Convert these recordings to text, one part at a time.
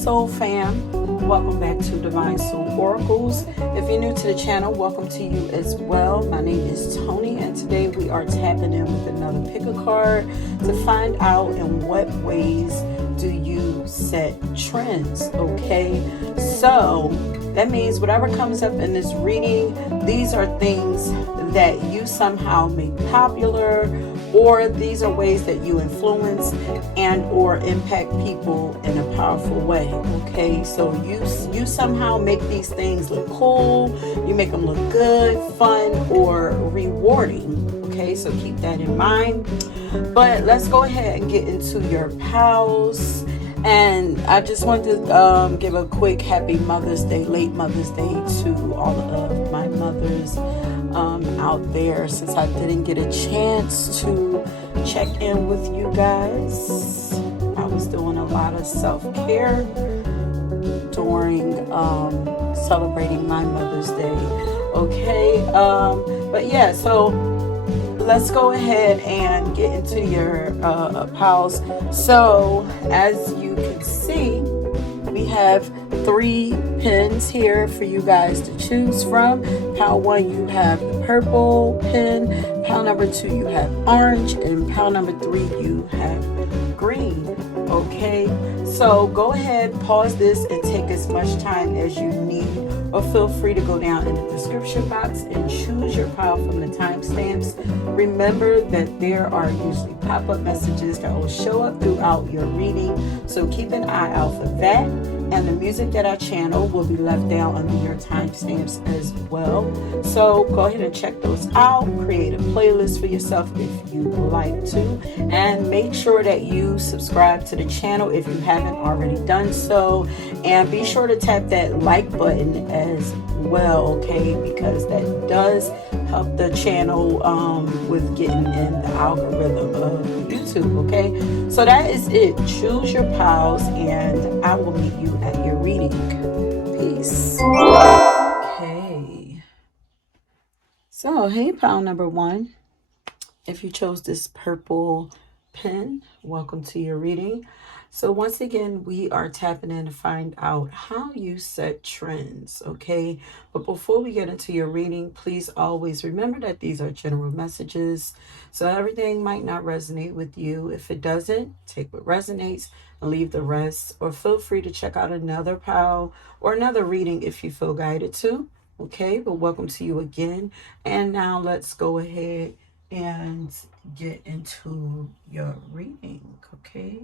Soul Fam, welcome back to Divine Soul Oracles. If you're new to the channel, welcome to you as well. My name is Tony, and today we are tapping in with another pick a card to find out in what ways do you set trends. Okay, so that means whatever comes up in this reading, these are things that you somehow make popular, or these are ways that you influence and or impact people in a powerful way. Okay, so you somehow make these things look cool, you make them look good, fun, or rewarding. Okay, so keep that in mind. But let's go ahead and get into your pals. And I just wanted to give a quick happy Mother's Day, late Mother's Day to all of my mothers out there, since I didn't get a chance to check in with you guys. I was doing a lot of self-care during celebrating my Mother's Day. Okay, but yeah, so let's go ahead and get into your pals. So as you can see, we have 3 pins here for you guys to choose from. Pile 1, you have the purple pin. Pile number 2, you have orange. And pile number 3, you have green. Okay, so go ahead, pause this, and take as much time as you need, or feel free to go down in the description box and choose your pile from the timestamps. Remember that there are usually pop-up messages that will show up throughout your reading, so keep an eye out for that. And the music that I channel will be left down under your timestamps as well. So go ahead and check those out. Create a playlist for yourself if you like to. And make sure that you subscribe to the channel if you haven't already done so. And be sure to tap that like button as well, okay? Because that does help the channel with getting in the algorithm of YouTube, okay? So that is it. Choose your pals, and I will meet you at your reading. Peace. Okay. So, hey, pal number 1. If you chose this purple pen, welcome to your reading. So once again, we are tapping in to find out how you set trends, okay? But before we get into your reading, please always remember that these are general messages. So everything might not resonate with you. If it doesn't, take what resonates and leave the rest. Or feel free to check out another pile or another reading if you feel guided to, okay? But welcome to you again. And now let's go ahead and get into your reading, okay?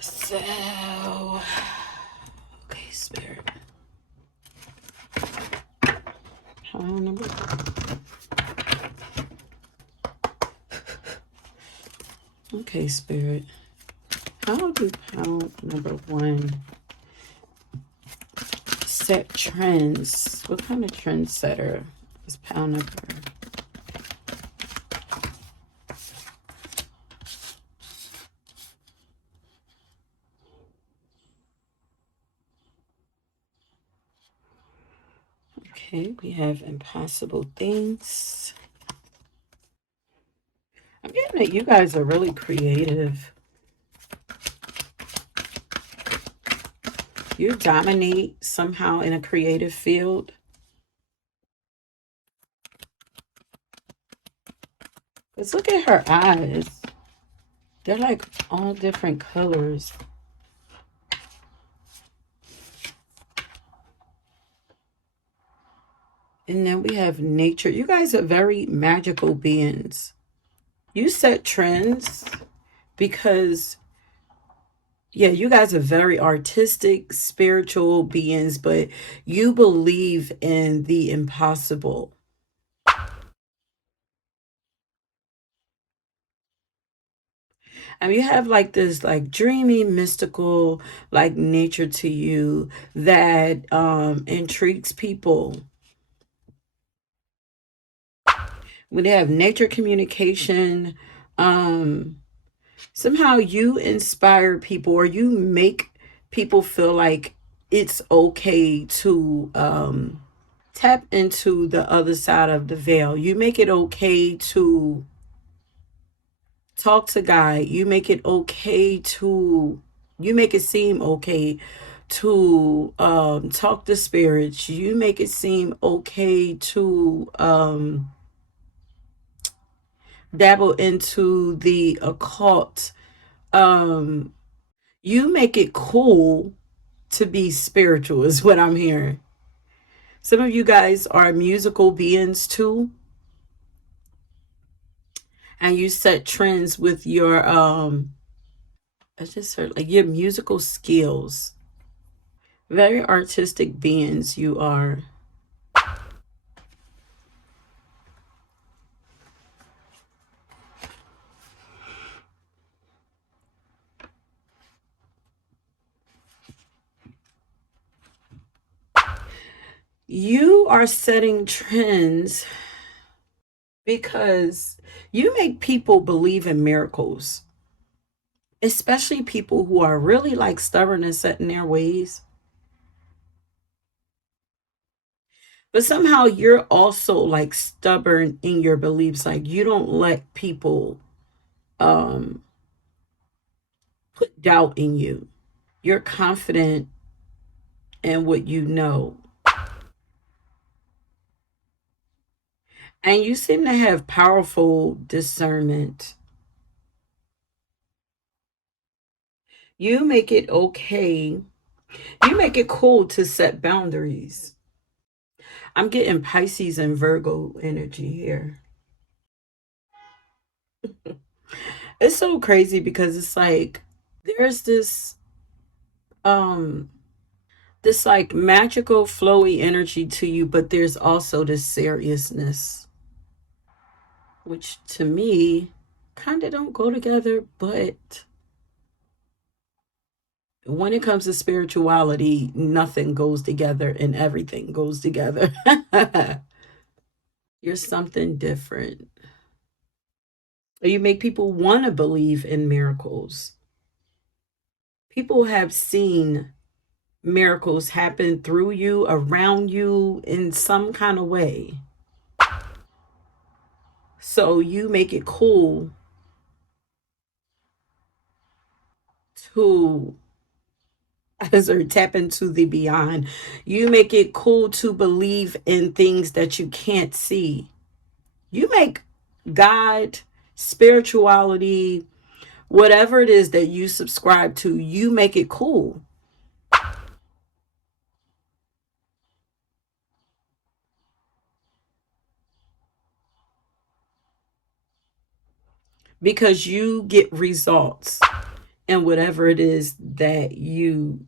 So, okay, Spirit. Pile number 1. Okay, Spirit. How do pile number 1 set trends? What kind of trendsetter is pile number? Okay, we have impossible things. I'm getting that you guys are really creative. You dominate somehow in a creative field. Let's look at her eyes. They're like all different colors. And then we have nature. You guys are very magical beings. You set trends because, yeah, you guys are very artistic, spiritual beings, but you believe in the impossible. And you have like this like dreamy, mystical, like nature to you that intrigues people. When they have nature communication, somehow you inspire people, or you make people feel like it's okay to tap into the other side of the veil. You make it okay to talk to God. You make it seem okay to talk to spirits. You make it seem okay to dabble into the occult. You make it cool to be spiritual, is what I'm hearing. Some of you guys are musical beings too, and you set trends with your I just heard like your musical skills. Very artistic beings you are. You are setting trends because you make people believe in miracles, especially people who are really like stubborn and set in their ways. But somehow you're also like stubborn in your beliefs. Like you don't let people um put doubt in you. You're confident in what you know. And you seem to have powerful discernment. You make it okay. You make it cool to set boundaries. I'm getting Pisces and Virgo energy here. It's so crazy because it's like there's um this like magical flowy energy to you, but there's also this seriousness, which to me kind of don't go together, but when it comes to spirituality, nothing goes together and everything goes together. You're something different. You make people want to believe in miracles. People have seen miracles happen through you, around you, in some kind of way. So you make it cool to as or tap into the beyond. You make it cool to believe in things that you can't see. You make God, spirituality, whatever it is that you subscribe to, you make it cool because you get results in whatever it is that you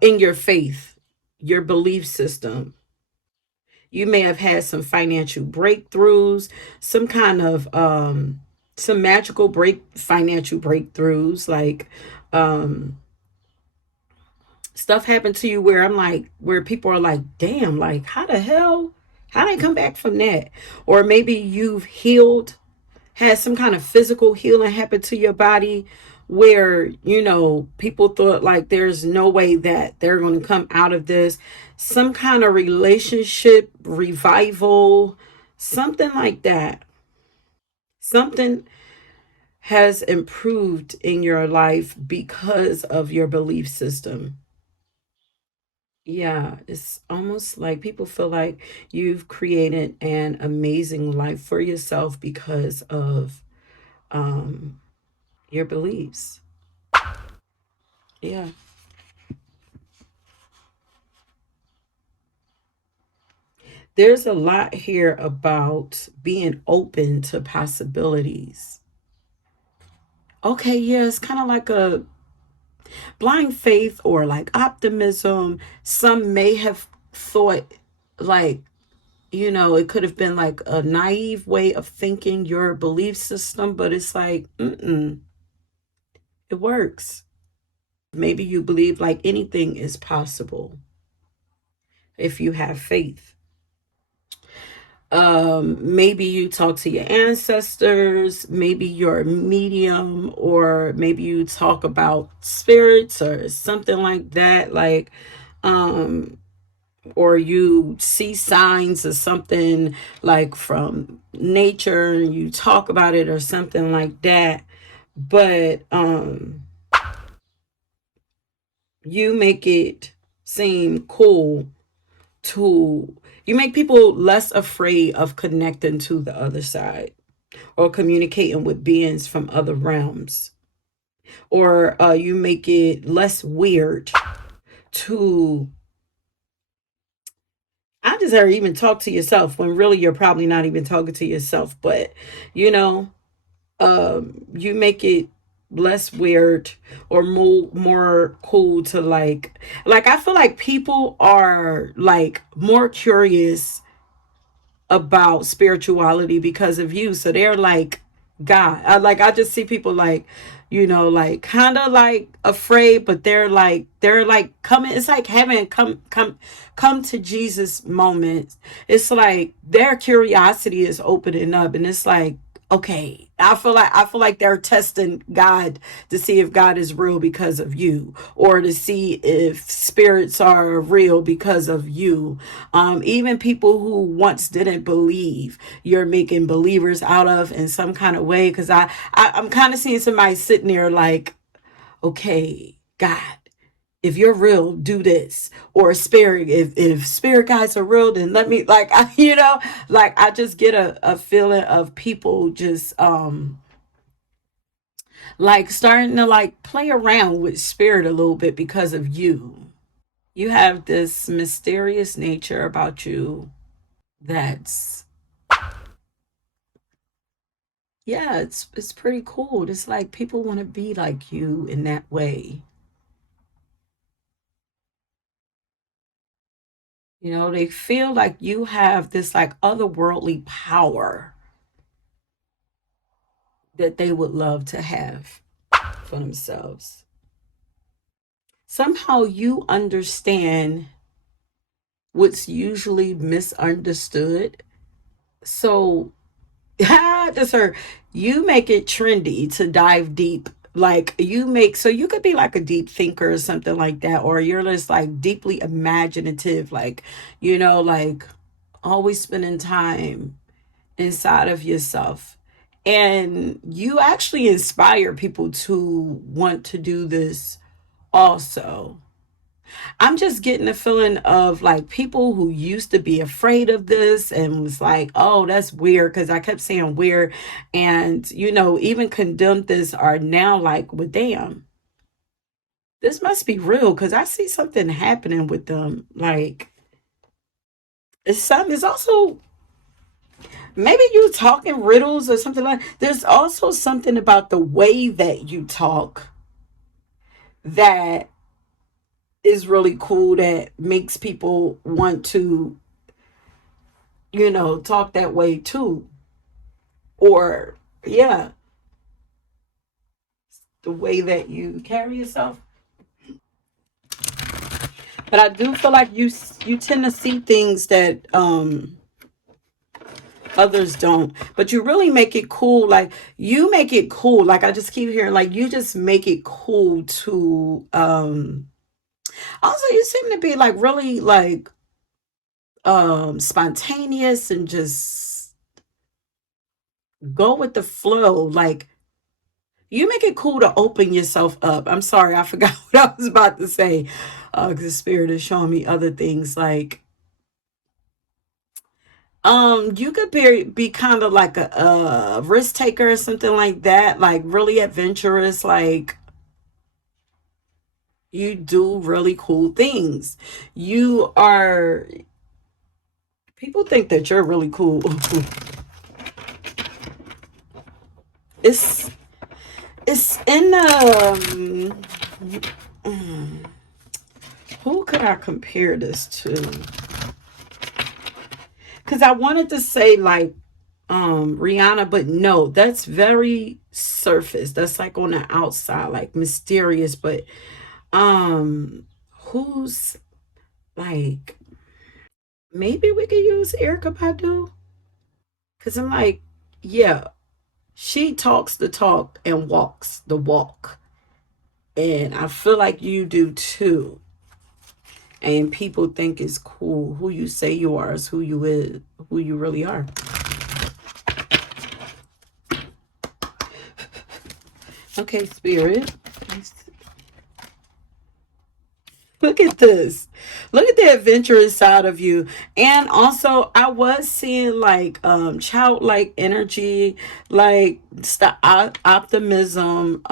in your faith, your belief system. You may have had some financial breakthroughs, some kind of some magical financial breakthroughs, like um stuff happened to you where I'm like, where people are like, damn, like how the hell, how did I come back from that? Or maybe you've healed, had some kind of physical healing happen to your body where, you know, people thought like there's no way that they're going to come out of this. Some kind of relationship revival, something like that. Something has improved in your life because of your belief system. Yeah, it's almost like people feel like you've created an amazing life for yourself because of um your beliefs. Yeah. There's a lot here about being open to possibilities. Okay, yeah, it's kind of like a blind faith or like optimism. Some may have thought like, you know, it could have been like a naive way of thinking your belief system, but it's like, it works. Maybe you believe like anything is possible if you have faith. Maybe you talk to your ancestors, maybe you're a medium, or maybe you talk about spirits or something like that. Like, um, or you see signs of something like from nature and you talk about it or something like that, but you make it seem cool to, you make people less afraid of connecting to the other side or communicating with beings from other realms, or you make it less weird to, I just heard, even talk to yourself when really you're probably not even talking to yourself. But you know, you make it less weird or more cool to like I feel like people are like more curious about spirituality because of you. So they're like, God, I just see people like, like kind of like afraid, but they're like coming. It's like having come to Jesus moments. It's like their curiosity is opening up, and it's like, okay, I feel like they're testing God to see if God is real because of you, or to see if spirits are real because of you. Even people who once didn't believe, you're making believers out of in some kind of way. Because I'm kind of seeing somebody sitting there like, okay, God, if you're real, do this. Or spirit, if spirit guides are real, then let me, like, like I just get a feeling of people just like starting to like play around with spirit a little bit because of you. You have this mysterious nature about you that's, yeah, it's pretty cool. It's like people want to be like you in that way. They feel like you have this like otherworldly power that they would love to have for themselves. Somehow you understand what's usually misunderstood. So, that's her. You make it trendy to dive deep. Like you make, so you could be like a deep thinker or something like that, or you're just like deeply imaginative, like, like always spending time inside of yourself. And you actually inspire people to want to do this also. I'm just getting a feeling of like people who used to be afraid of this and was like, oh, that's weird. Cause I kept saying weird. And, even condemned this are now like, well, damn, this must be real. Cause I see something happening with them. Like, it's also maybe you talking riddles or something like, there's also something about the way that you talk that is really cool, that makes people want to, talk that way too. Or, yeah, the way that you carry yourself. But I do feel like you tend to see things that others don't. But you really make it cool. Like you make it cool. Like I just keep hearing, like you just make it cool to also you seem to be like really like spontaneous and just go with the flow. Like you make it cool to open yourself up. I'm sorry, I forgot what I was about to say. Because the spirit is showing me other things. Like, you could be kind of like a risk taker or something like that. Like really adventurous. Like you do really cool things. You are. People think that you're really cool. it's it's in who could I compare this to? Because I wanted to say like Rihanna, but no, that's very surface. That's like on the outside, like mysterious. But who's like, maybe we could use Erica Badu? Because I'm like, yeah, she talks the talk and walks the walk. And I feel like you do too. and people think it's cool. Who you say you are is who you really are. Okay, Spirit. Look at this. Look at the adventurous side of you. And also I was seeing like childlike energy, like optimism,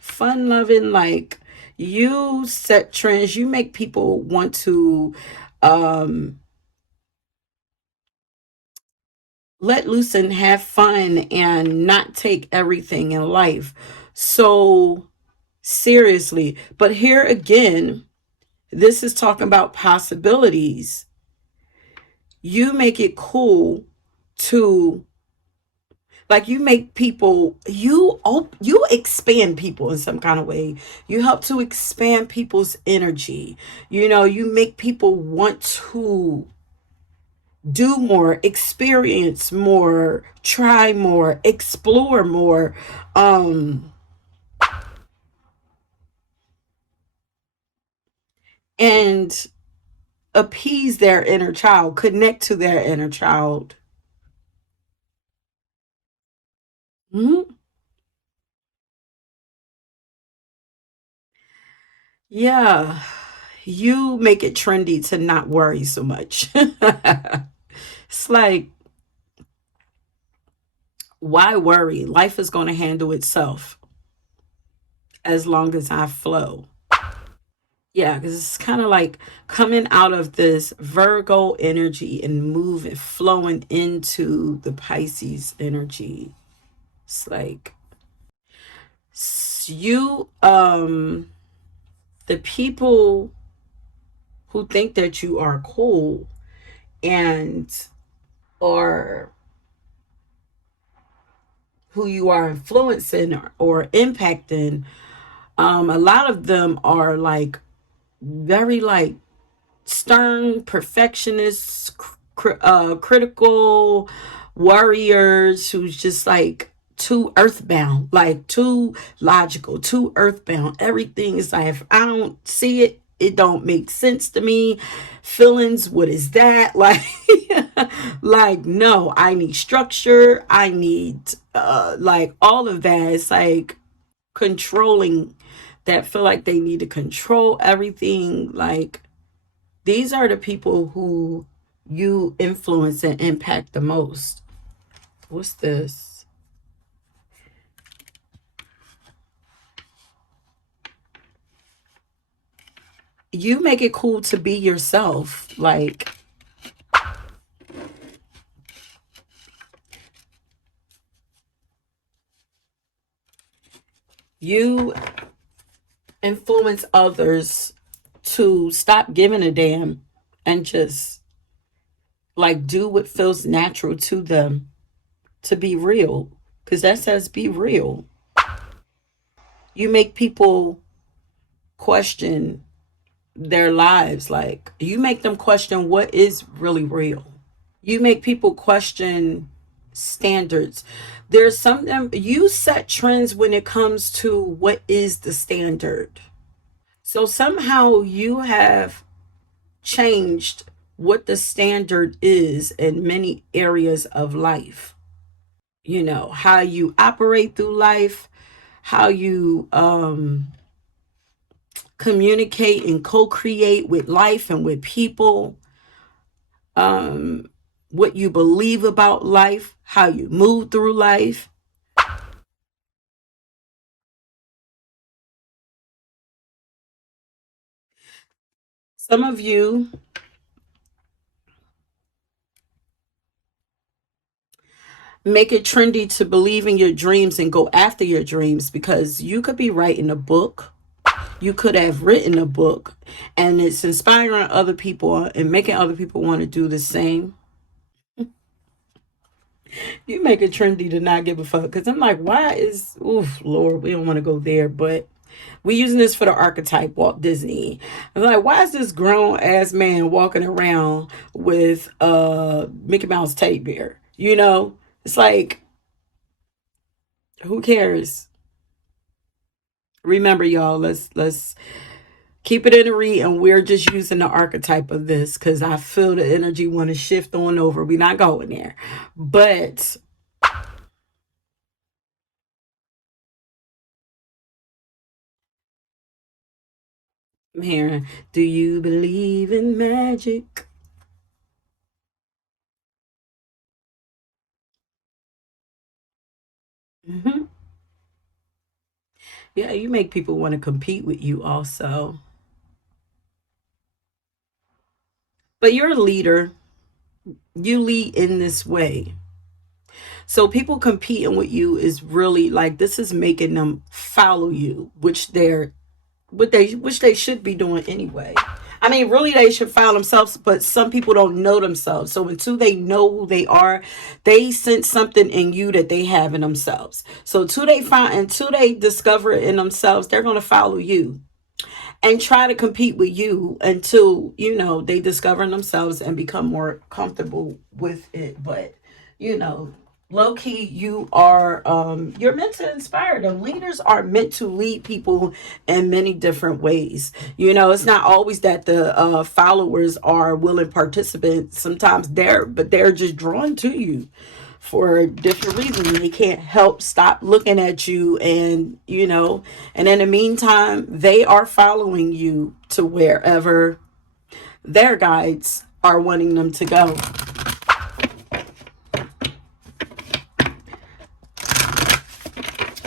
fun loving, like you set trends, you make people want to let loose and have fun and not take everything in life so seriously. But here again, this is talking about possibilities. You make it cool to, like, you make people, you expand people in some kind of way. You help to expand people's energy. You know, you make people want to do more, experience more, try more, explore more, and appease their inner child, connect to their inner child. Mhm. Yeah, you make it trendy to not worry so much. It's like, why worry? Life is going to handle itself as long as I flow. Yeah, because it's kind of like coming out of this Virgo energy and moving, flowing into the Pisces energy. It's like you, the people who think that you are cool and or who you are influencing or impacting, a lot of them are like very like stern perfectionists, critical warriors who's just like too earthbound, like too logical, too earthbound. Everything is like, if I don't see it, it don't make sense to me. Feelings, what is that? Like, like, no, I need structure. I need like all of that. It's like controlling, that feel like they need to control everything. Like, these are the people who you influence and impact the most. What's this? You make it cool to be yourself. Like, you influence others to stop giving a damn and just like do what feels natural to them, to be real, because that says be real. You make people question their lives. Like, you make them question what is really real. You make people question standards. There's something, you set trends when it comes to what is the standard. So somehow you have changed what the standard is in many areas of life. You know, how you operate through life, how you communicate and co-create with life and with people, what you believe about life, how you move through life. Some of you make it trendy to believe in your dreams and go after your dreams, because you could be writing a book. You could have written a book and it's inspiring other people and making other people want to do the same. You make it trendy to not give a fuck. Because I'm like, why is, oof, Lord, we don't want to go there, but we're using this for the archetype, Walt Disney. I'm like, why is this grown ass man walking around with a Mickey Mouse teddy bear? You know, it's like, who cares? Remember, y'all, let's Keep it in a read, and we're just using the archetype of this because I feel the energy want to shift on over. We're not going there. But I'm hearing, do you believe in magic? Hmm. Yeah, you make people want to compete with you also. But you're a leader. You lead in this way. So people competing with you is really like, this is making them follow you, which they should be doing anyway. I mean, really, they should follow themselves, but some people don't know themselves. So until they know who they are, they sense something in you that they have in themselves. So until they discover it in themselves, they're gonna follow you and try to compete with you until they discover in themselves and become more comfortable with it. But low key, you're meant to inspire them. Leaders are meant to lead people in many different ways. It's not always that the followers are willing participants. Sometimes they're just drawn to you for different reasons. They can't help stop looking at you, and in the meantime, they are following you to wherever their guides are wanting them to go.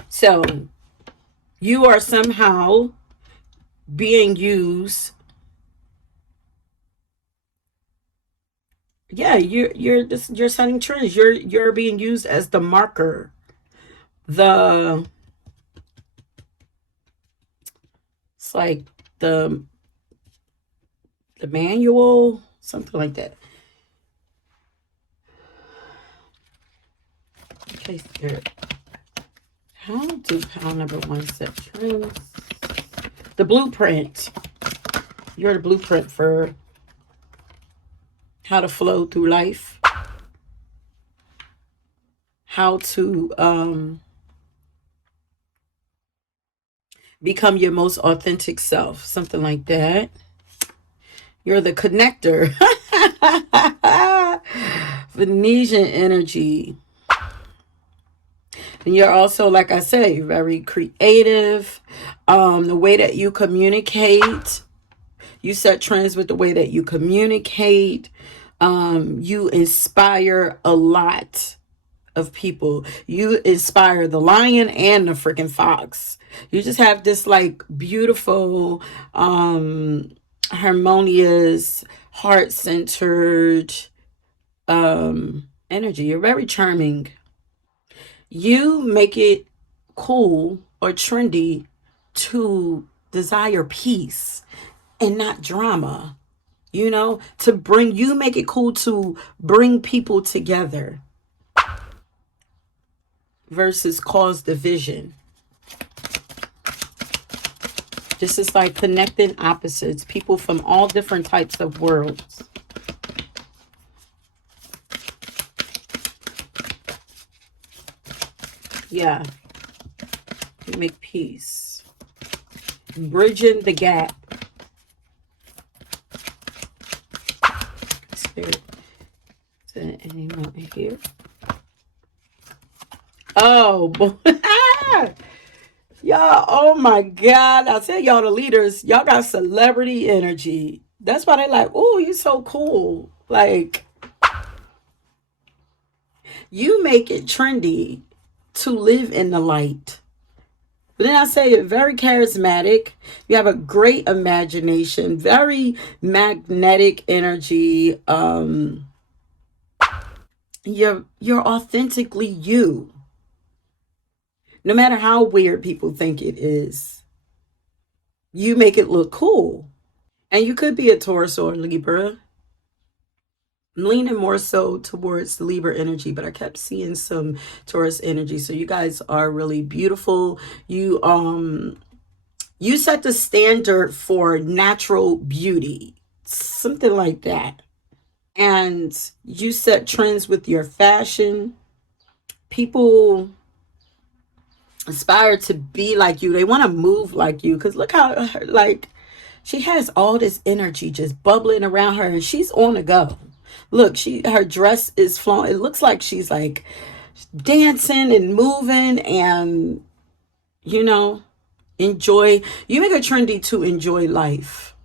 So you are somehow being used. Yeah, you're setting trends. You're being used as the marker, the it's like the the manual, something like that. Okay, spirit. How do pound number one set trends? The blueprint. You're the blueprint for how to flow through life, how to become your most authentic self, something like that. You're the connector. Venetian energy. And you're also, like I say, very creative. The way that you communicate, you set trends with the way that you communicate. You inspire a lot of people. You inspire the lion and the freaking fox. You just have this like beautiful, harmonious, heart-centered energy. You're very charming. You make it cool or trendy to desire peace and not drama. To bring you make it cool to bring people together versus cause division. This is like connecting opposites, people from all different types of worlds. Yeah, you make peace, bridging the gap. Spirit, is there anyone here? Oh boy. Y'all, oh my God. I tell y'all, the leaders, y'all got celebrity energy. That's why they like, oh, you so cool. Like, you make it trendy to live in the light. But then I say it very charismatic. You have a great imagination, very magnetic energy. You're authentically you. No matter how weird people think it is, you make it look cool. And you could be a Taurus or a Libra. I'm leaning more so towards the Libra energy, but I kept seeing some Taurus energy. So you guys are really beautiful. You set the standard for natural beauty, something like that. And you set trends with your fashion. People aspire to be like you. They want to move like you, because look how like She has all this energy just bubbling around her, and she's on the go. Look, her dress is flowing. It looks like she's like dancing and moving, and you know, enjoy. You make her trendy to enjoy life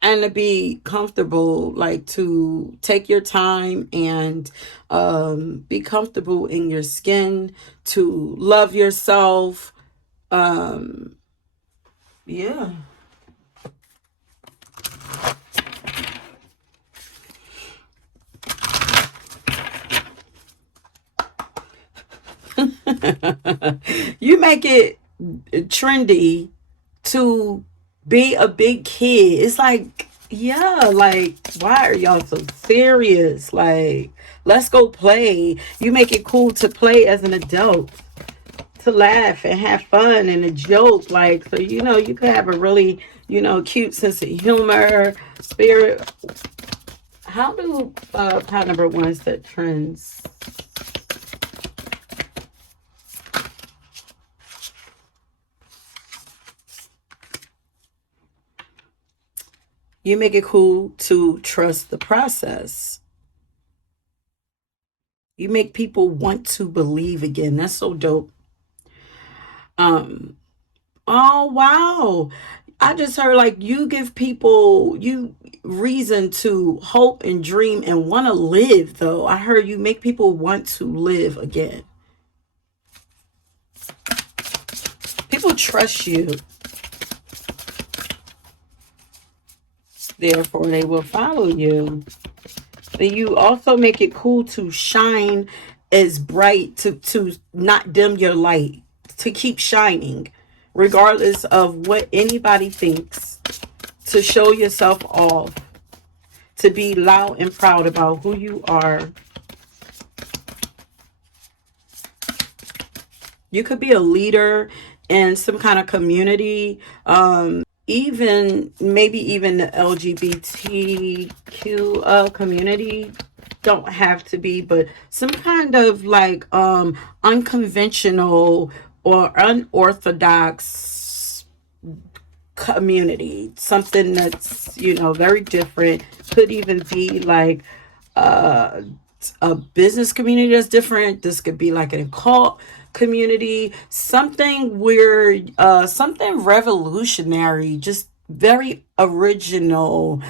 and to be comfortable, like to take your time and be comfortable in your skin, to love yourself. Um, yeah. You make it trendy to be a big kid. It's like, yeah, like, why are y'all so serious? Like, let's go play. You make it cool to play as an adult, to laugh and have fun and a joke. Like, so, you could have a really, cute sense of humor, spirit. How do pot number one set trends? You make it cool to trust the process. You make people want to believe again. That's so dope. Um, oh wow. I just heard like you give people you reason to hope and dream and want to live though. I heard you make people want to live again. People trust you. Therefore they will follow you. But you also make it cool to shine as bright, to not dim your light, to keep shining regardless of what anybody thinks, to show yourself off, to be loud and proud about who you are. You could be a leader in some kind of community, even maybe even the LGBTQ community. Don't have to be, but some kind of like unconventional or unorthodox community, something that's very different. Could even be like uh a business community that's different. This could be like an occult community, something weird, something revolutionary, just very original.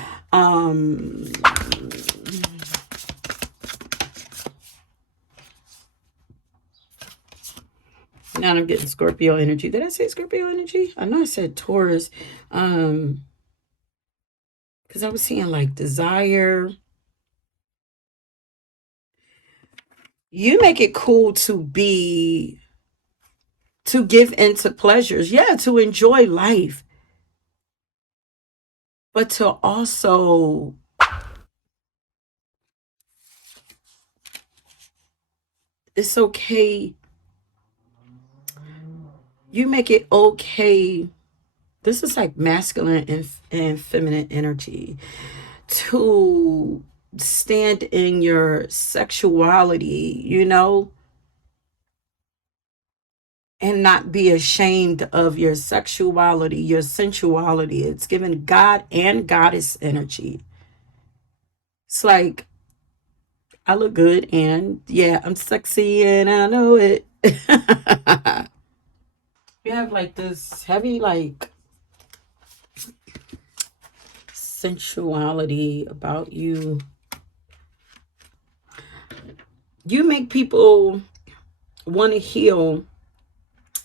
Now I'm getting Scorpio energy. Did I say Scorpio energy? I know I said Taurus. Because I was seeing like desire. You make it cool to give into pleasures. Yeah, to enjoy life. But to also it's okay. You make it okay. This is like masculine and feminine energy, to stand in your sexuality, and not be ashamed of your sexuality, your sensuality. It's given God and goddess energy. It's like, I look good and yeah, I'm sexy and I know it. You have like this heavy, like, sensuality about you. You make people want to heal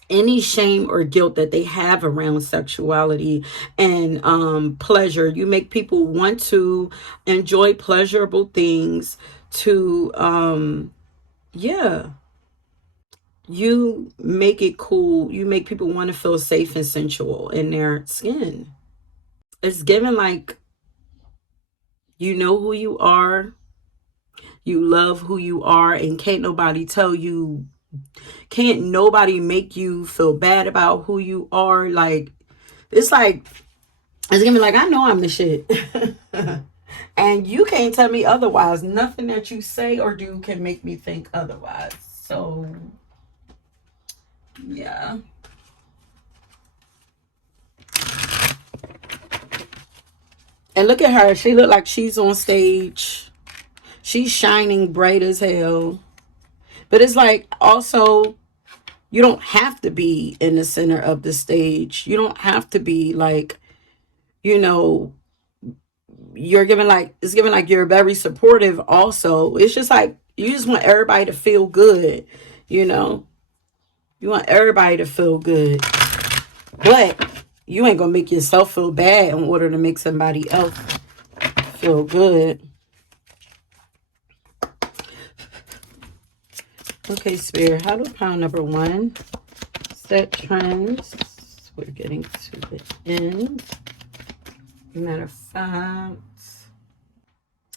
any shame or guilt that they have around sexuality and pleasure. You make people want to enjoy pleasurable things, to yeah. You make it cool. You make people want to feel safe and sensual in their skin. It's given like you know who you are, you love who you are, and can't nobody make you feel bad about who you are. Like, it's like, it's gonna be like, I know I'm the shit. And you can't tell me otherwise. Nothing that you say or do can make me think otherwise. So yeah. And look at her. She look like she's on stage. She's shining bright as hell. But it's like also, you don't have to be in the center of the stage. You don't have to be like, you know, you're giving like, it's giving like you're very supportive also. It's just like, you just want everybody to feel good, you know. You want everybody to feel good. But you ain't gonna make yourself feel bad in order to make somebody else feel good. Okay, Spirit, how do pile number 1 set trends? We're getting to the end. Matter of fact,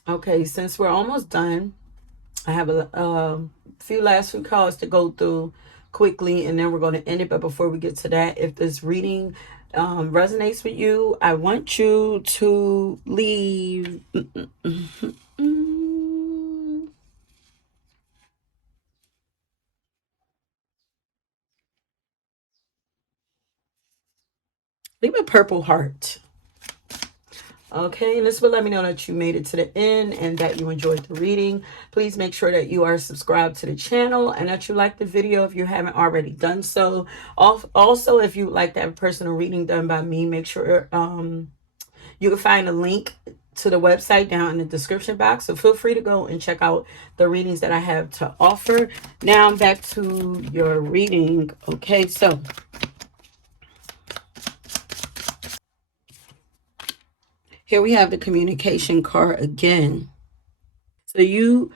okay, since we're almost done, I have a few cards to go through quickly, and then we're going to end it. But before we get to that, if this reading resonates with you, I want you to leave leave a purple heart. Okay, and this will let me know that you made it to the end and that you enjoyed the reading. Please make sure that you are subscribed to the channel and that you like the video if you haven't already done so. Also, if you would like to have a personal reading done by me, make sure you can find a link to the website down in the description box. So feel free to go and check out the readings that I have to offer. Now back to your reading. Okay, so here we have the communication card again. So you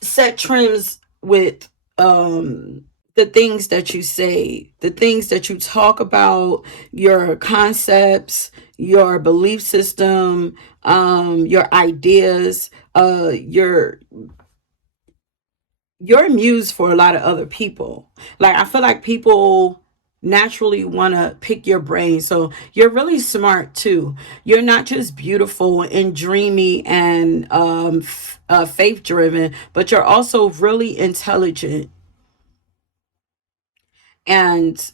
set trims with the things that you say, the things that you talk about, your concepts, your belief system, your ideas, your you're a muse for a lot of other people. Like, I feel like people naturally want to pick your brain. So you're really smart too. You're not just beautiful and dreamy and faith driven, but you're also really intelligent. And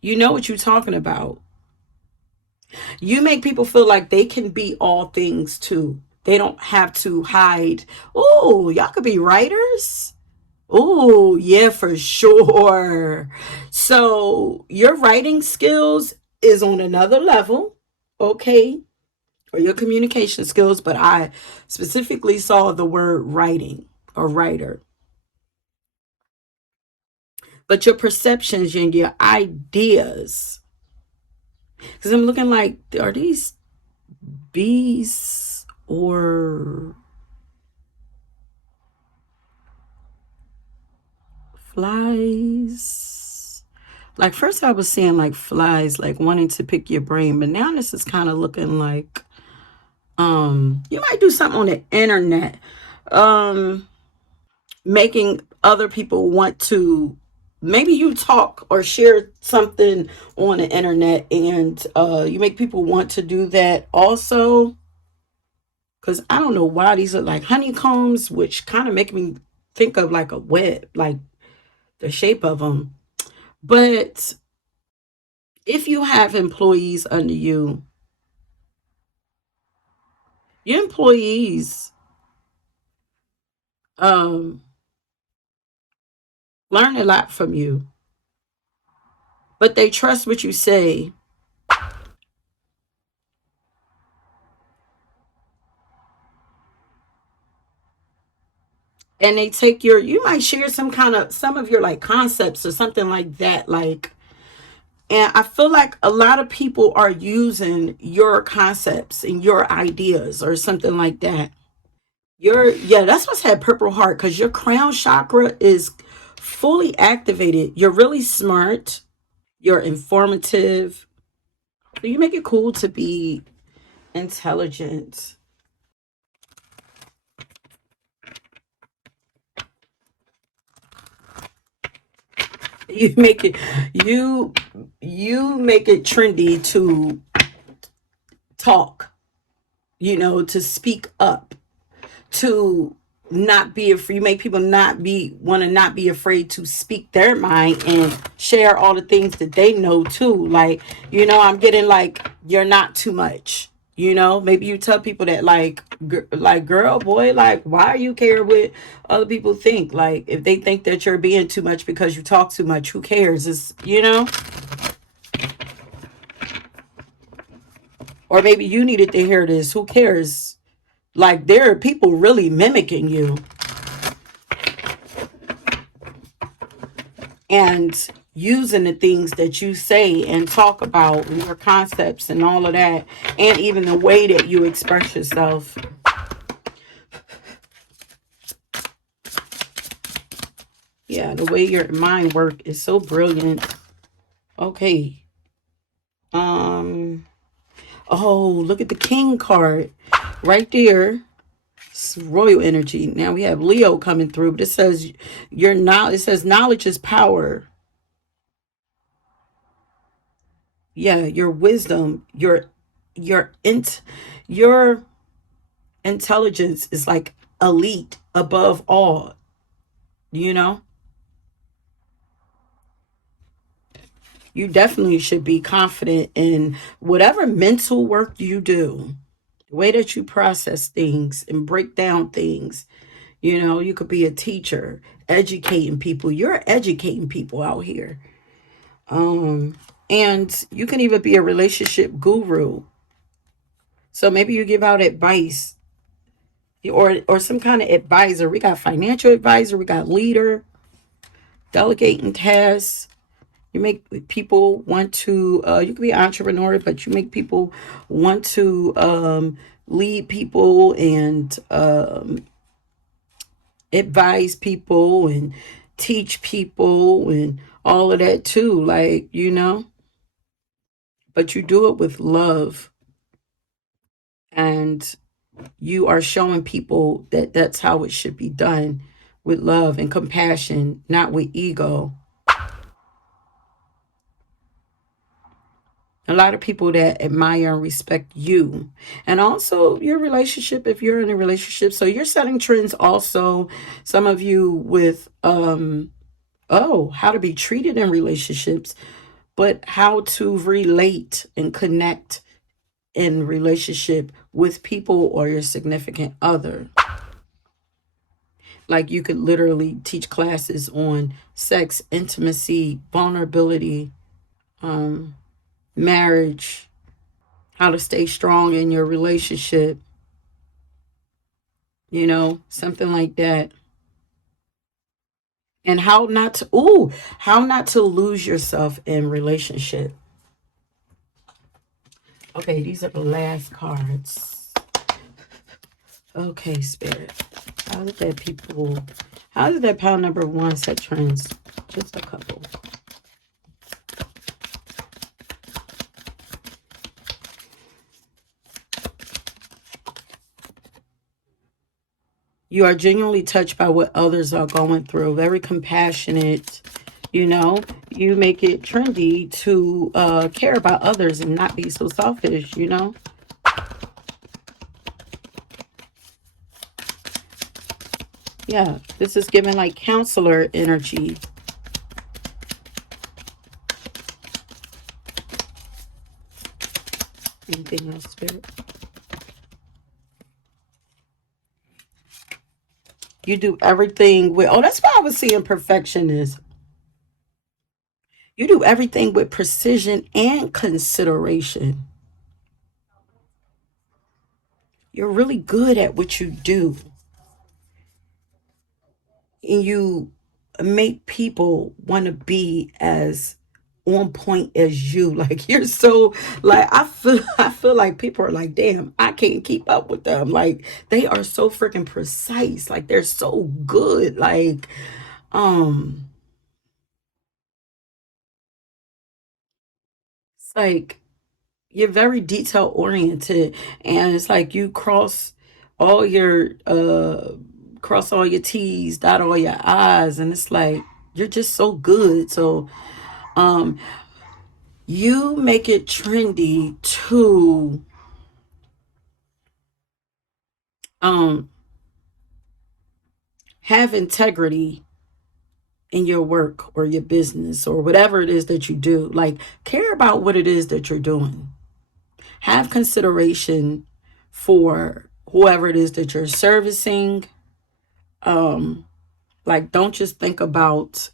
you know what you're talking about. You make people feel like they can be all things too. They don't have to hide. Oh, y'all could be writers. Oh, yeah, for sure. So your writing skills is on another level, okay? Or your communication skills, but I specifically saw the word writing or writer. But your perceptions and your ideas, because I'm looking like, are these bees or flies? Like, first I was seeing like flies, like wanting to pick your brain, but now this is kind of looking like you might do something on the internet, making other people want to, maybe you talk or share something on the internet and you make people want to do that also. Because I don't know why these are like honeycombs, which kind of make me think of like a web, like the shape of them. But if you have employees under you, your employees um, learn a lot from you, but they trust what you say. And they take your, you might share some of your like concepts or something like that. Like, and I feel like a lot of people are using your concepts and your ideas or something like that. Yeah, that's what's had purple heart, because your crown chakra is fully activated. You're really smart. You're informative. So you make it cool to be intelligent. You make it you you make it trendy to talk, to speak up, to not be afraid. You make people want to not be afraid to speak their mind and share all the things that they know too. Like, I'm getting like, you're not too much. Maybe you tell people that, like, girl, boy, like, why you care what other people think? Like, if they think that you're being too much because you talk too much, who cares? Or maybe you needed to hear this. Who cares? Like, there are people really mimicking you. And using the things that you say and talk about, and your concepts and all of that, and even the way that you express yourself. Yeah, the way your mind work is so brilliant. Okay. Oh, look at the king card right there. It's royal energy. Now we have Leo coming through, but it says it says knowledge is power. Yeah, your wisdom, your your intelligence is like elite above all, you know? You definitely should be confident in whatever mental work you do, the way that you process things and break down things. You could be a teacher, educating people. You're educating people out here. And you can even be a relationship guru. So maybe you give out advice, or some kind of advisor. We got financial advisor, we got leader, delegating tasks. You make people want to, you can be an entrepreneur, but you make people want to lead people and advise people and teach people and all of that too. Like, but you do it with love, and you are showing people that that's how it should be done, with love and compassion, not with ego. A lot of people that admire and respect you, and also your relationship, if you're in a relationship. So you're setting trends also, some of you, with how to be treated in relationships, but how to relate and connect in relationship with people or your significant other. Like, you could literally teach classes on sex, intimacy, vulnerability, marriage, how to stay strong in your relationship, something like that. And how not to lose yourself in relationship. Okay, these are the last cards. Okay, Spirit. How did that pile number one set trends? Just a couple. You are genuinely touched by what others are going through. Very compassionate. You make it trendy to care about others and not be so selfish. Yeah, this is giving like counselor energy. Anything else, Spirit? You do everything with, that's why I was seeing perfectionist. You do everything with precision and consideration. You're really good at what you do. And you make people want to be as on point as you. Like, you're so, like, I feel like people are like, damn, I can't keep up with them. Like, they are so freaking precise. Like, they're so good. Like, it's like you're very detail oriented, and it's like you cross all your T's, dot all your I's, and it's like you're just so good. So um you make it trendy to um have integrity in your work or your business or whatever it is that you do. Like, care about what it is that you're doing. Have consideration for whoever it is that you're servicing. Like, don't just think about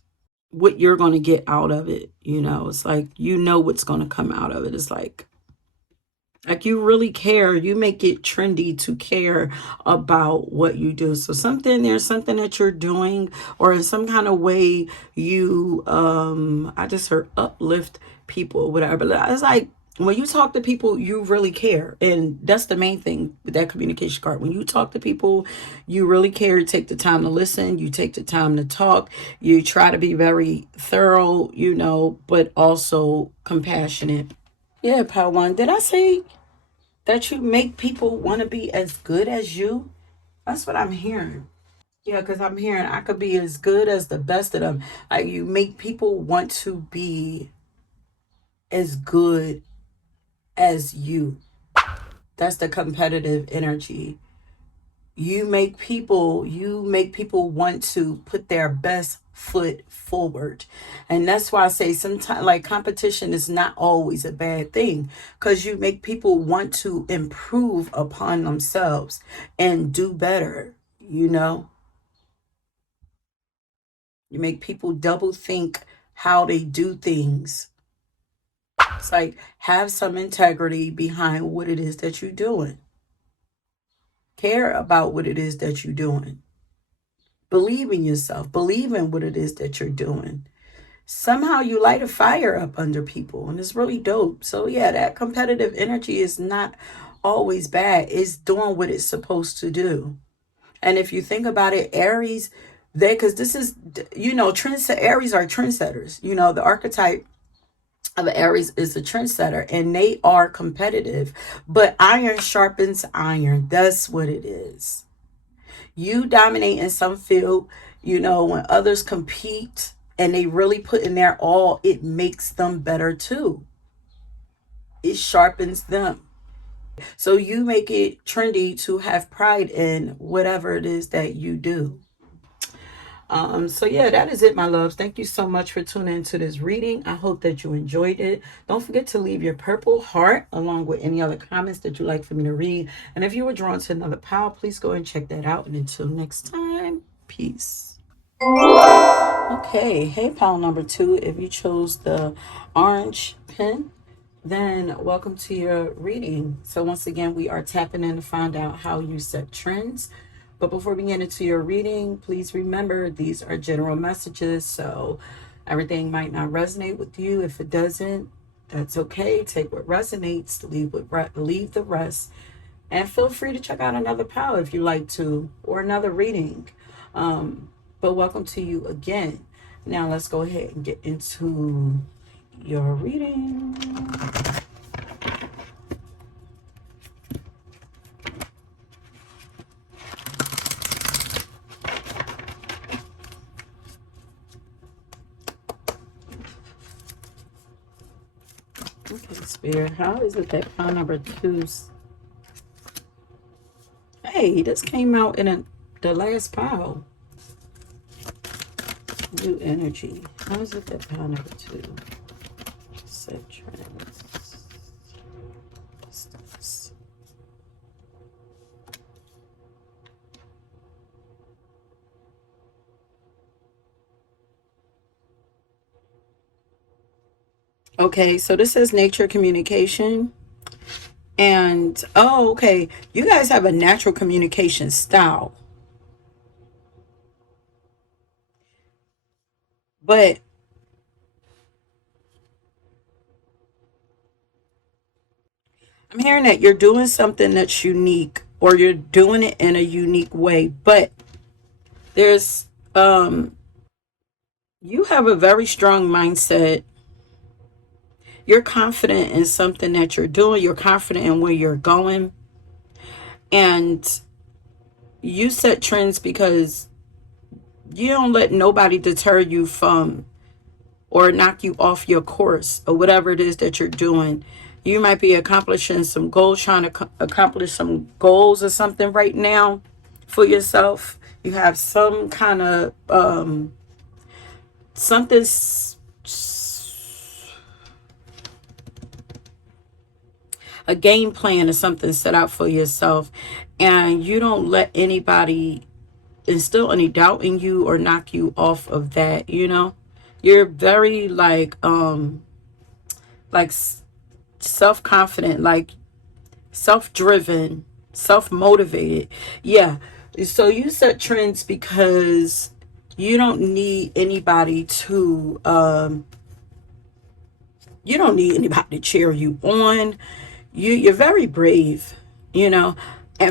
what you're going to get out of it. You know, it's like, you know what's going to come out of it. It's like you really care. You make it trendy to care about what you do. So there's something that you're doing, or in some kind of way you I just heard uplift people, whatever. But it's like, when you talk to people, you really care. And that's the main thing with that communication card. When you talk to people, you really care. You take the time to listen. You take the time to talk. You try to be very thorough, you know, but also compassionate. Yeah, Power One. Did I say that you make people want to be as good as you? That's what I'm hearing. Yeah, because I'm hearing I could be as good as the best of them. Like, you make people want to be as good as you. That's the competitive energy. You make people want to put their best foot forward. And that's why I say sometimes, like, competition is not always a bad thing, because you make people want to improve upon themselves and do better. You know, you make people double think how they do things. It's like, have some integrity behind what it is that you're doing. Care about what it is that you're doing. Believe in yourself. Believe in what it is that you're doing. Somehow you light a fire up under people, and it's really dope. So yeah, that competitive energy is not always bad. It's doing what it's supposed to do. And if you think about it, Aries, because this is, you know, Aries are trendsetters. You know, the archetype of Aries is a trendsetter, and they are competitive. But iron sharpens iron. That's what it is. You dominate in some field, you know, when others compete and they really put in their all, it makes them better too. It sharpens them. So you make it trendy to have pride in whatever it is that you do. So yeah, that is it, my loves. Thank you so much for tuning into this reading. I hope that you enjoyed it. Don't forget to leave your purple heart along with any other comments that you'd like for me to read. And if you were drawn to another pile, please go and check that out. And until next time, peace. Okay, hey, pile number 2. If you chose the orange pen, then welcome to your reading. So once again, we are tapping in to find out how you set trends. But before we get into your reading, please remember these are general messages. So everything might not resonate with you. If it doesn't, that's okay. Take what resonates, leave the rest. And feel free to check out another pile if you like to, or another reading. But welcome to you again. Now let's go ahead and get into your reading. Okay, Spirit, how is it that pile number 2's? Hey, this came out in the last pile. New energy. How is it that pile number 2? Set trends. Steps. Okay, so this says nature communication. And, oh, okay, you guys have a natural communication style. But I'm hearing that you're doing something that's unique, or you're doing it in a unique way. But there's, you have a very strong mindset. You're confident in something that you're doing. You're confident in where you're going. And you set trends because you don't let nobody deter you from or knock you off your course or whatever it is that you're doing. You might be accomplishing some goals, trying to accomplish some goals or something right now for yourself. You have some kind of something, a game plan or something set out for yourself, and you don't let anybody instill any doubt in you or knock you off of that. You're very like self-confident, like self-driven, self-motivated. Yeah. So you set trends because you don't need anybody to cheer you on. You're very brave, and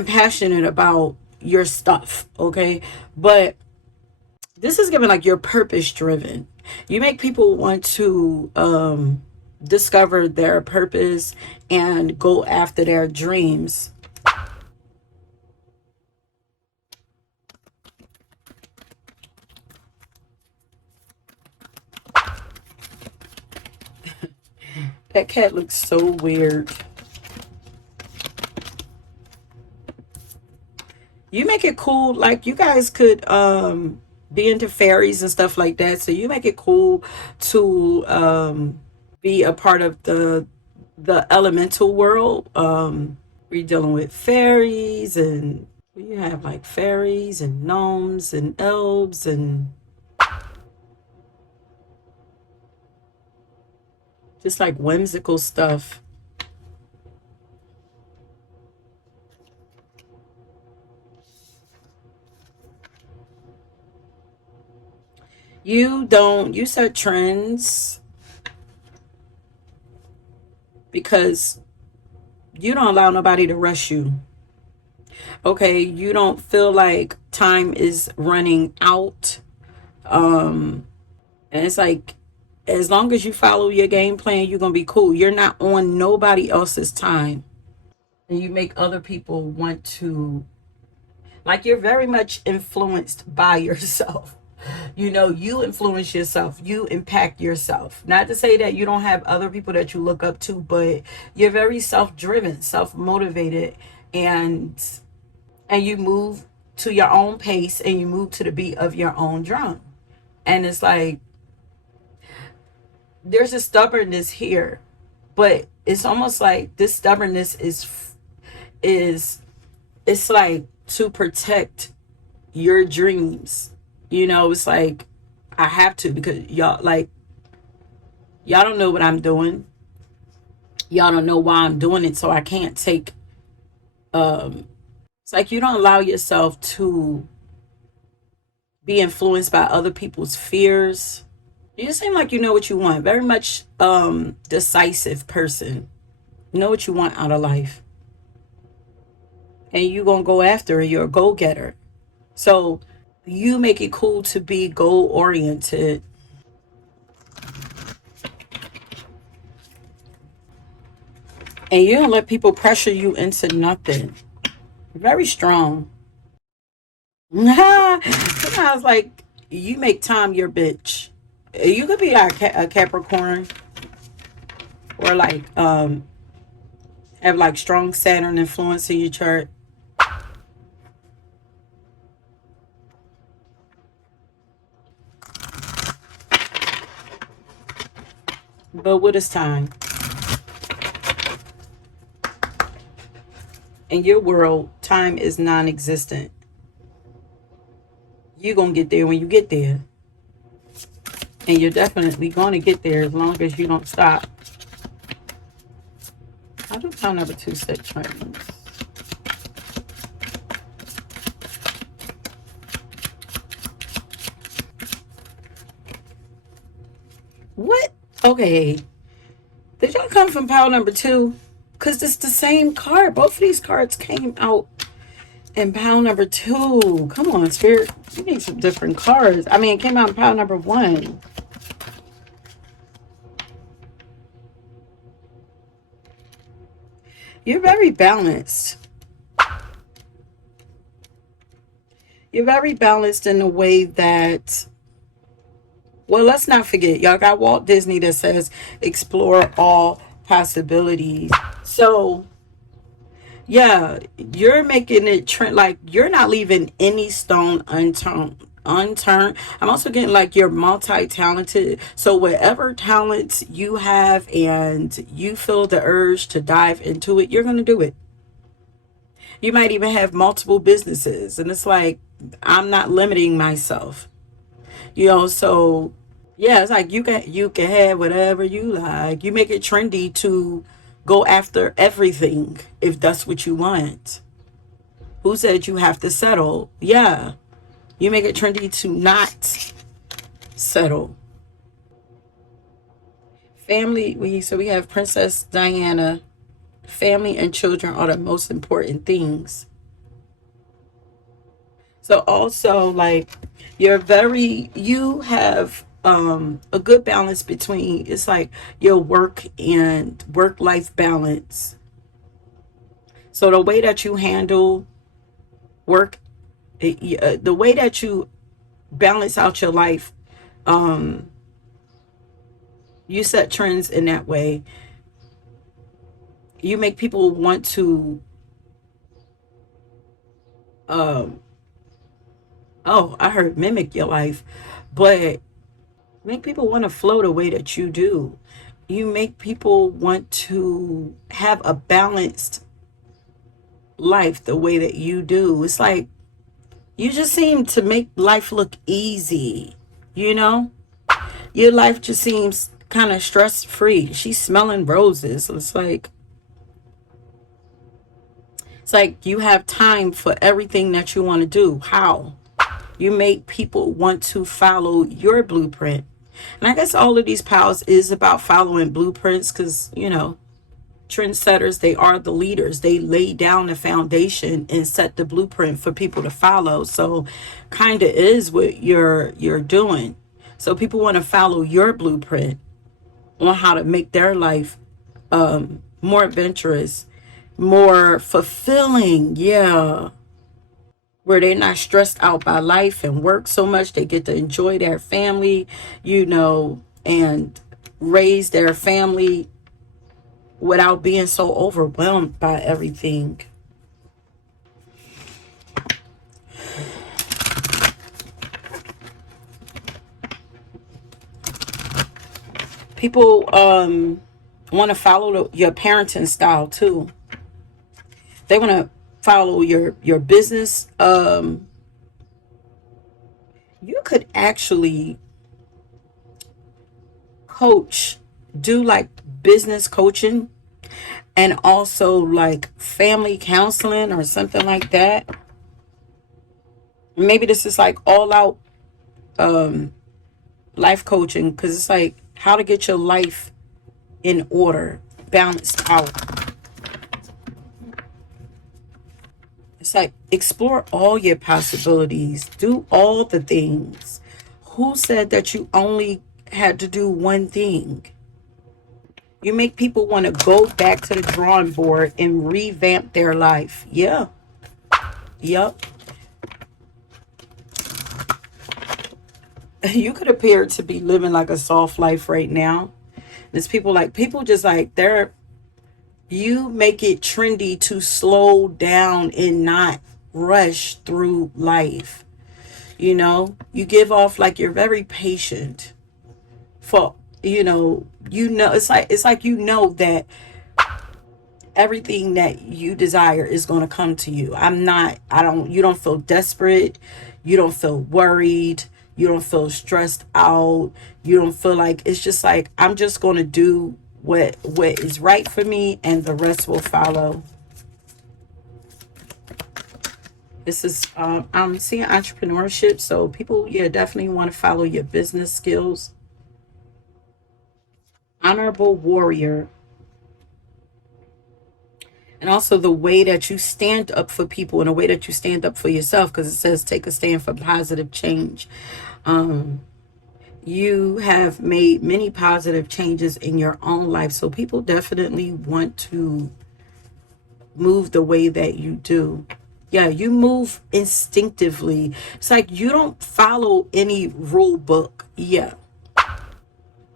passionate about your stuff, okay? But this is given like you're purpose driven. You make people want to discover their purpose and go after their dreams. That cat looks so weird. You make it cool, like you guys could be into fairies and stuff like that. So you make it cool to be a part of the elemental world. We're dealing with fairies, and you have like fairies and gnomes and elves and just like whimsical stuff. You set trends because you don't allow nobody to rush you. Okay, you don't feel like time is running out. And it's like, as long as you follow your game plan, you're gonna be cool. You're not on nobody else's time. And you make other people want to, like, you're very much influenced by yourself. You influence yourself, you impact yourself. Not to say that you don't have other people that you look up to, but you're very self-driven, self-motivated, and you move to your own pace, and you move to the beat of your own drum. And it's like there's a stubbornness here, but it's almost like this stubbornness is it's like to protect your dreams. It's like I have to, because y'all don't know what I'm doing. Y'all don't know why I'm doing it, so I can't take it's like you don't allow yourself to be influenced by other people's fears. You seem like you know what you want. Very much decisive person. You know what you want out of life. And you gonna go after it. You're a go-getter. So you make it cool to be goal oriented. And you don't let people pressure you into nothing. Very strong. Sometimes like you make time your bitch. You could be like a Capricorn, or like have like strong Saturn influence in your chart. But what is time? In your world, time is non-existent. You're gonna get there when you get there. And you're definitely gonna get there as long as you don't stop. I do count number 2 set trends. What? Okay. Did y'all come from pile number 2? Because it's the same card. Both of these cards came out in pile number 2. Come on, Spirit. You need some different cards. I mean, it came out in pile number 1. You're very balanced. You're very balanced in the way that, well, let's not forget, y'all got Walt Disney that says explore all possibilities. So Yeah, you're making it trend. Like, you're not leaving any stone unturned. I'm also getting like you're multi-talented. So whatever talents you have and you feel the urge to dive into it, you're going to do it. You might even have multiple businesses, and it's like, I'm not limiting myself. So yeah, it's like you can have whatever you like. You make it trendy to go after everything if that's what you want. Who said you have to settle? Yeah. You make it trendy to not settle. Family, we have Princess Diana. Family and children are the most important things. So also, like, you have a good balance between, it's like, your work and work life balance. So the way that you handle work, the way that you balance out your life, um you set trends in that way. You make people want to, um oh, I heard mimic your life, but make people want to flow the way that you do. You make people want to have a balanced life the way that you do. It's like you just seem to make life look easy, you know? Your life just seems kind of stress free. She's smelling roses. It's like you have time for everything that you want to do. How? You make people want to follow your blueprint. And I guess all of these pals is about following blueprints because, trendsetters, they are the leaders. They lay down the foundation and set the blueprint for people to follow. So kind of is what you're doing. So people want to follow your blueprint on how to make their life more adventurous, more fulfilling. Yeah, where they're not stressed out by life and work so much. They get to enjoy their family, and raise their family without being so overwhelmed by everything. People want to follow your parenting style too. They want to follow your business. You could actually coach, do like business coaching and also like family counseling or something like that. Maybe this is like all out um life coaching because it's like how to get your life in order, balanced out. It's like explore all your possibilities, do all the things. Who said that you only had to do one thing? You make people want to go back to the drawing board and revamp their life. Yeah. Yep. You could appear to be living like a soft life right now. There's people just like they're you make it trendy to slow down and not rush through life. You give off like you're very patient for it's like that everything that you desire is going to come to you. You don't feel desperate, you don't feel worried, you don't feel stressed out, you don't feel like it's just like I'm just going to do what is right for me and the rest will follow. This is I'm seeing entrepreneurship, so people, yeah, definitely want to follow your business skills. Honorable warrior. And also the way that you stand up for people and the way that you stand up for yourself, because it says take a stand for positive change. um you have made many positive changes in your own life, so people definitely want to move the way that you do. Yeah, you move instinctively. It's like you don't follow any rule book. Yeah,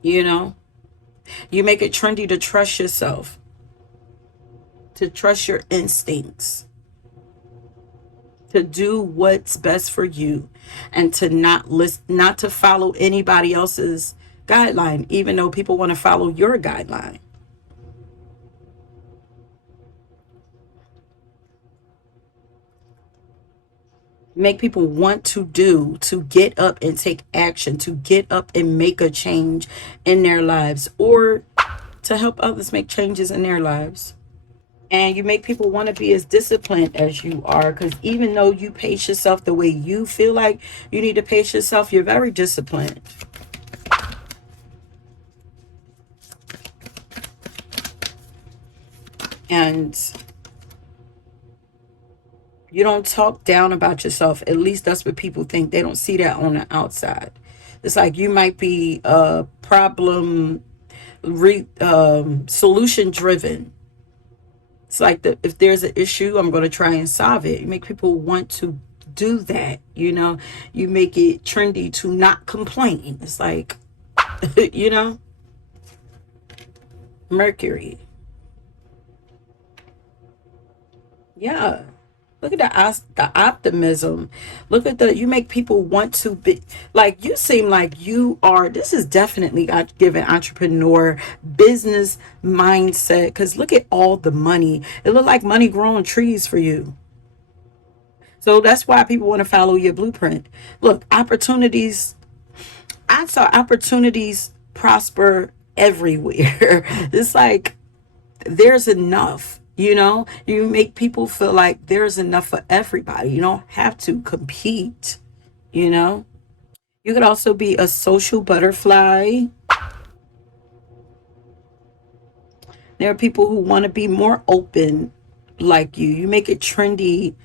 you know you make it trendy to trust yourself, to trust your instincts, to do what's best for you, and to not to follow anybody else's guideline, even though people want to follow your guideline. Make people want to get up and take action, to get up and make a change in their lives, or to help others make changes in their lives. And you make people want to be as disciplined as you are, because even though you pace yourself the way you feel like you need to pace yourself, you're very disciplined. And you don't talk down about yourself. At least that's what people think. They don't see that on the outside. It's like you might be a problem solution driven. It's like if there's an issue, I'm going to try and solve it. You make people want to do that. You make it trendy to not complain. It's like, you know, Mercury. Yeah. Look at the optimism. Look at you make people want to be like, you seem like you are, this is definitely God given entrepreneur business mindset. Because look at all the money. It look like money growing trees for you. So that's why people want to follow your blueprint. Look, opportunities, I saw opportunities prosper everywhere. It's like there's enough. You make people feel like there's enough for everybody. You don't have to compete. you know you could also be a social butterfly. There are people who want to be more open like you make it trendy,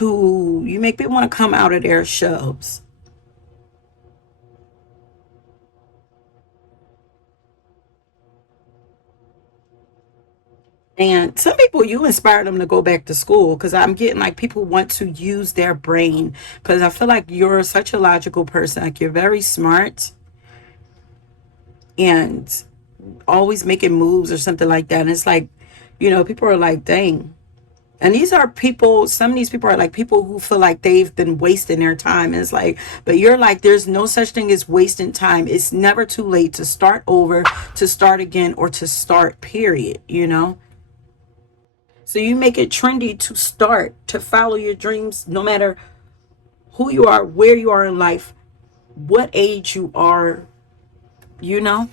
you make people want to come out of their shells. And some people, you inspire them to go back to school, because I'm getting like people want to use their brain, because I feel like you're such a logical person. Like, you're very smart and always making moves or something like that. And it's like, people are like, dang. And these are people, some of these people are like people who feel like they've been wasting their time. And it's like, but you're like, there's no such thing as wasting time. It's never too late to start over, to start again, or to start, period. So you make it trendy to start, to follow your dreams, no matter who you are, where you are in life, what age you are, you know?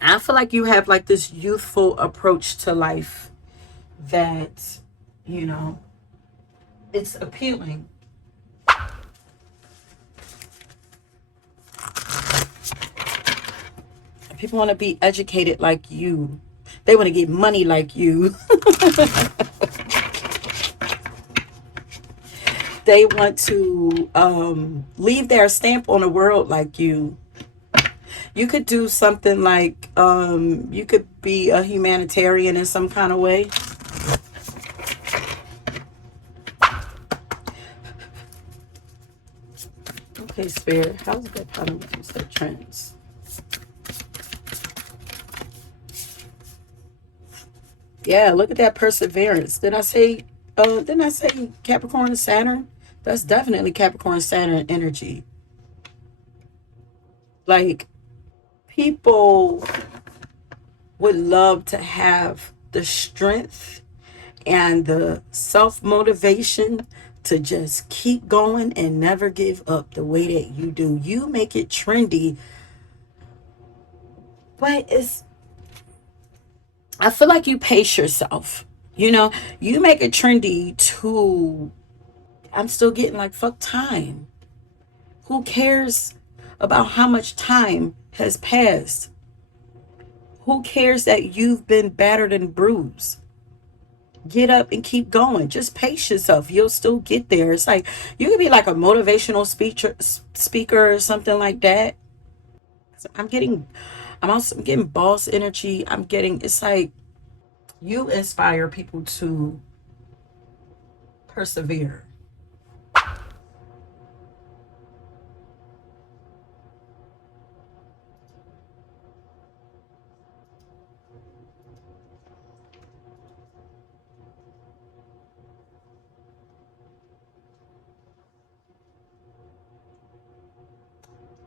I feel like you have like this youthful approach to life that, you know, it's appealing. People want to be educated like you. They want to get money like you. They want to leave their stamp on the world like you. You could do something like, you could be a humanitarian in some kind of way. Okay, Spirit, how's that kind of use that trends? Yeah, look at that perseverance. Didn't I say Capricorn and Saturn? That's definitely Capricorn Saturn energy. Like, people would love to have the strength and the self-motivation to just keep going and never give up the way that you do. You make it trendy, but I feel like you pace yourself. You make it trendy to, I'm still getting like, fuck time. Who cares about how much time has passed? Who cares that you've been battered and bruised? Get up and keep going. Just pace yourself. You'll still get there. It's like you could be like a motivational speaker or something like that. So I'm getting boss energy. It's like you inspire people to persevere.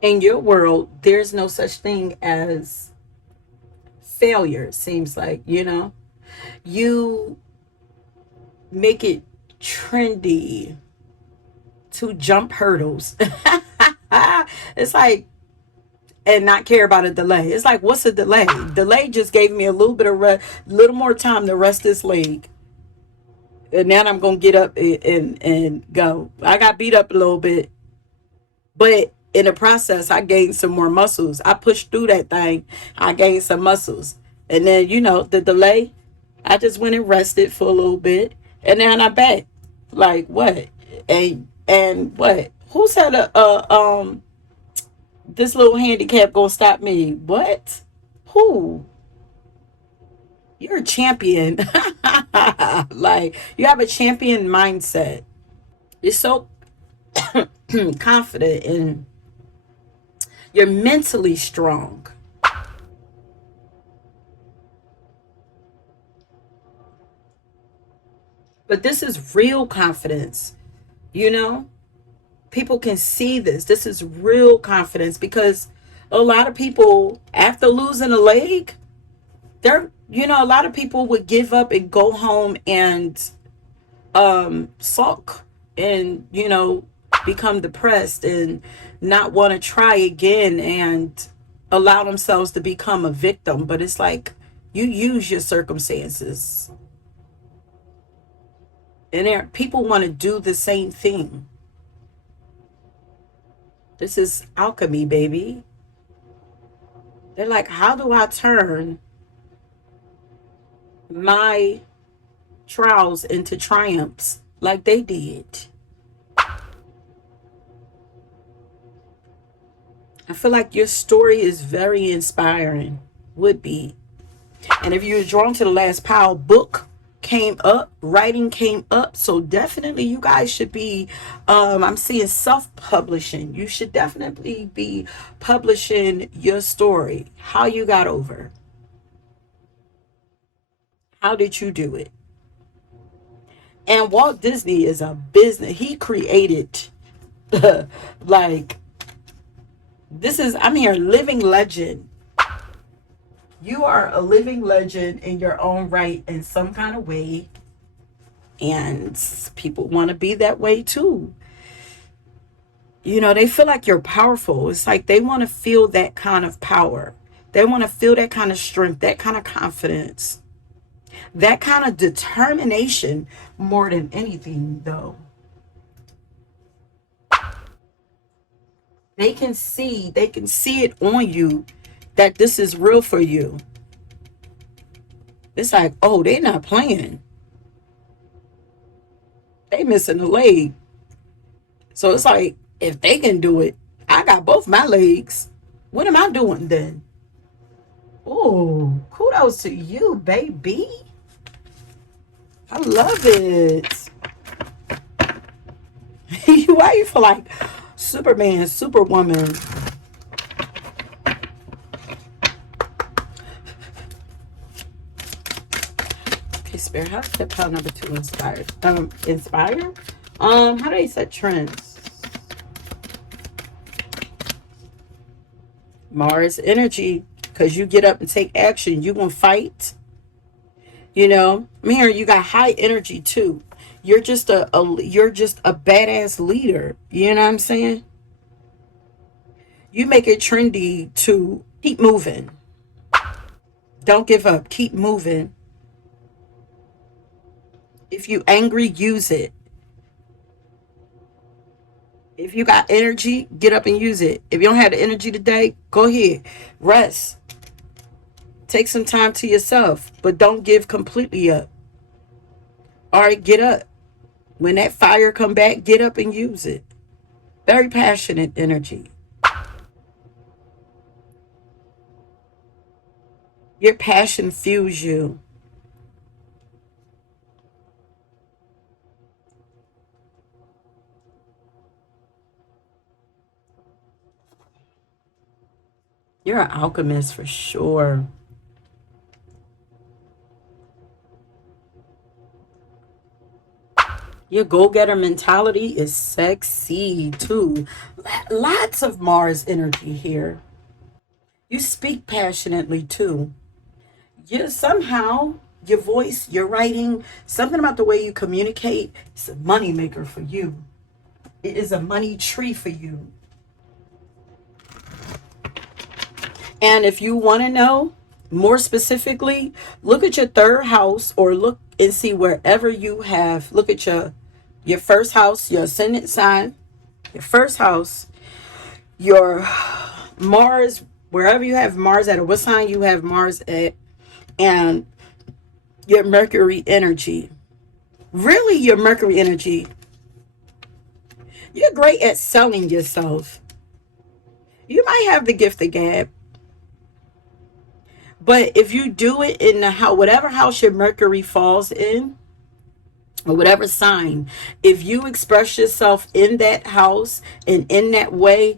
In your world, there's no such thing as failure, it seems like, you make it trendy to jump hurdles. It's like, and not care about a delay. It's like, what's a delay? Delay just gave me a little bit of little more time to rest this leg, and now I'm gonna get up and go. I got beat up a little bit, but in the process, I gained some more muscles. I pushed through that thing. I gained some muscles, and then the delay. I just went and rested for a little bit, and then I'm back. Like what? And what? Who said this little handicap gonna stop me? What? Who? You're a champion. Like, you have a champion mindset. You're so confident and you're mentally strong. But this is real confidence, you know? People can see this. This is real confidence because a lot of people, after losing a leg, a lot of people would give up and go home and sulk and become depressed and not want to try again and allow themselves to become a victim. But it's like, you use your circumstances, and people want to do the same thing. This is alchemy, baby. They're like, how do I turn my trials into triumphs like they did? I feel like your story is very inspiring, would be. And if you're drawn to the last pile, book came up, writing came up. So definitely you guys should be, I'm seeing self-publishing. You should definitely be publishing your story, how you got over. How did you do it? And Walt Disney is a business. He created, like, I'm here, living legend. You are a living legend in your own right in some kind of way. And people want to be that way too. They feel like you're powerful. It's like they want to feel that kind of power. They want to feel that kind of strength, that kind of confidence, that kind of determination more than anything, though. They can see it on you that this is real for you. It's like, oh, they're not playing. They missing a leg. So it's like, if they can do it, I got both my legs. What am I doing then? Oh, kudos to you, baby. I love it. Why you feel like Superman, Superwoman? Okay, Spirit, how does pile number 2 inspire? Inspire? How do they set trends? Mars energy, because you get up and take action. You gonna fight. Here you got high energy too. You're just a badass leader. You know what I'm saying? You make it trendy to keep moving. Don't give up. Keep moving. If you angry, use it. If you got energy, get up and use it. If you don't have the energy today, go ahead. Rest. Take some time to yourself, but don't give completely up. All right, get up. When that fire come back, get up and use it. Very passionate energy. Your passion fuels you. You're an alchemist for sure. Your go-getter mentality is sexy too. Lots of Mars energy here. You speak passionately too. You somehow, your voice, your writing, something about the way you communicate, it's a money maker for you. It is a money tree for you. And if you want to know more specifically, look at your third house, or look and see wherever you have, look at your first house, your ascendant sign, your first house, your Mars, wherever you have Mars at, or what sign you have Mars at, and your Mercury energy. Really, your Mercury energy. You're great at selling yourself. You might have the gift of gab, but if you do it in the how whatever house your Mercury falls in, or whatever sign, if you express yourself in that house and in that way,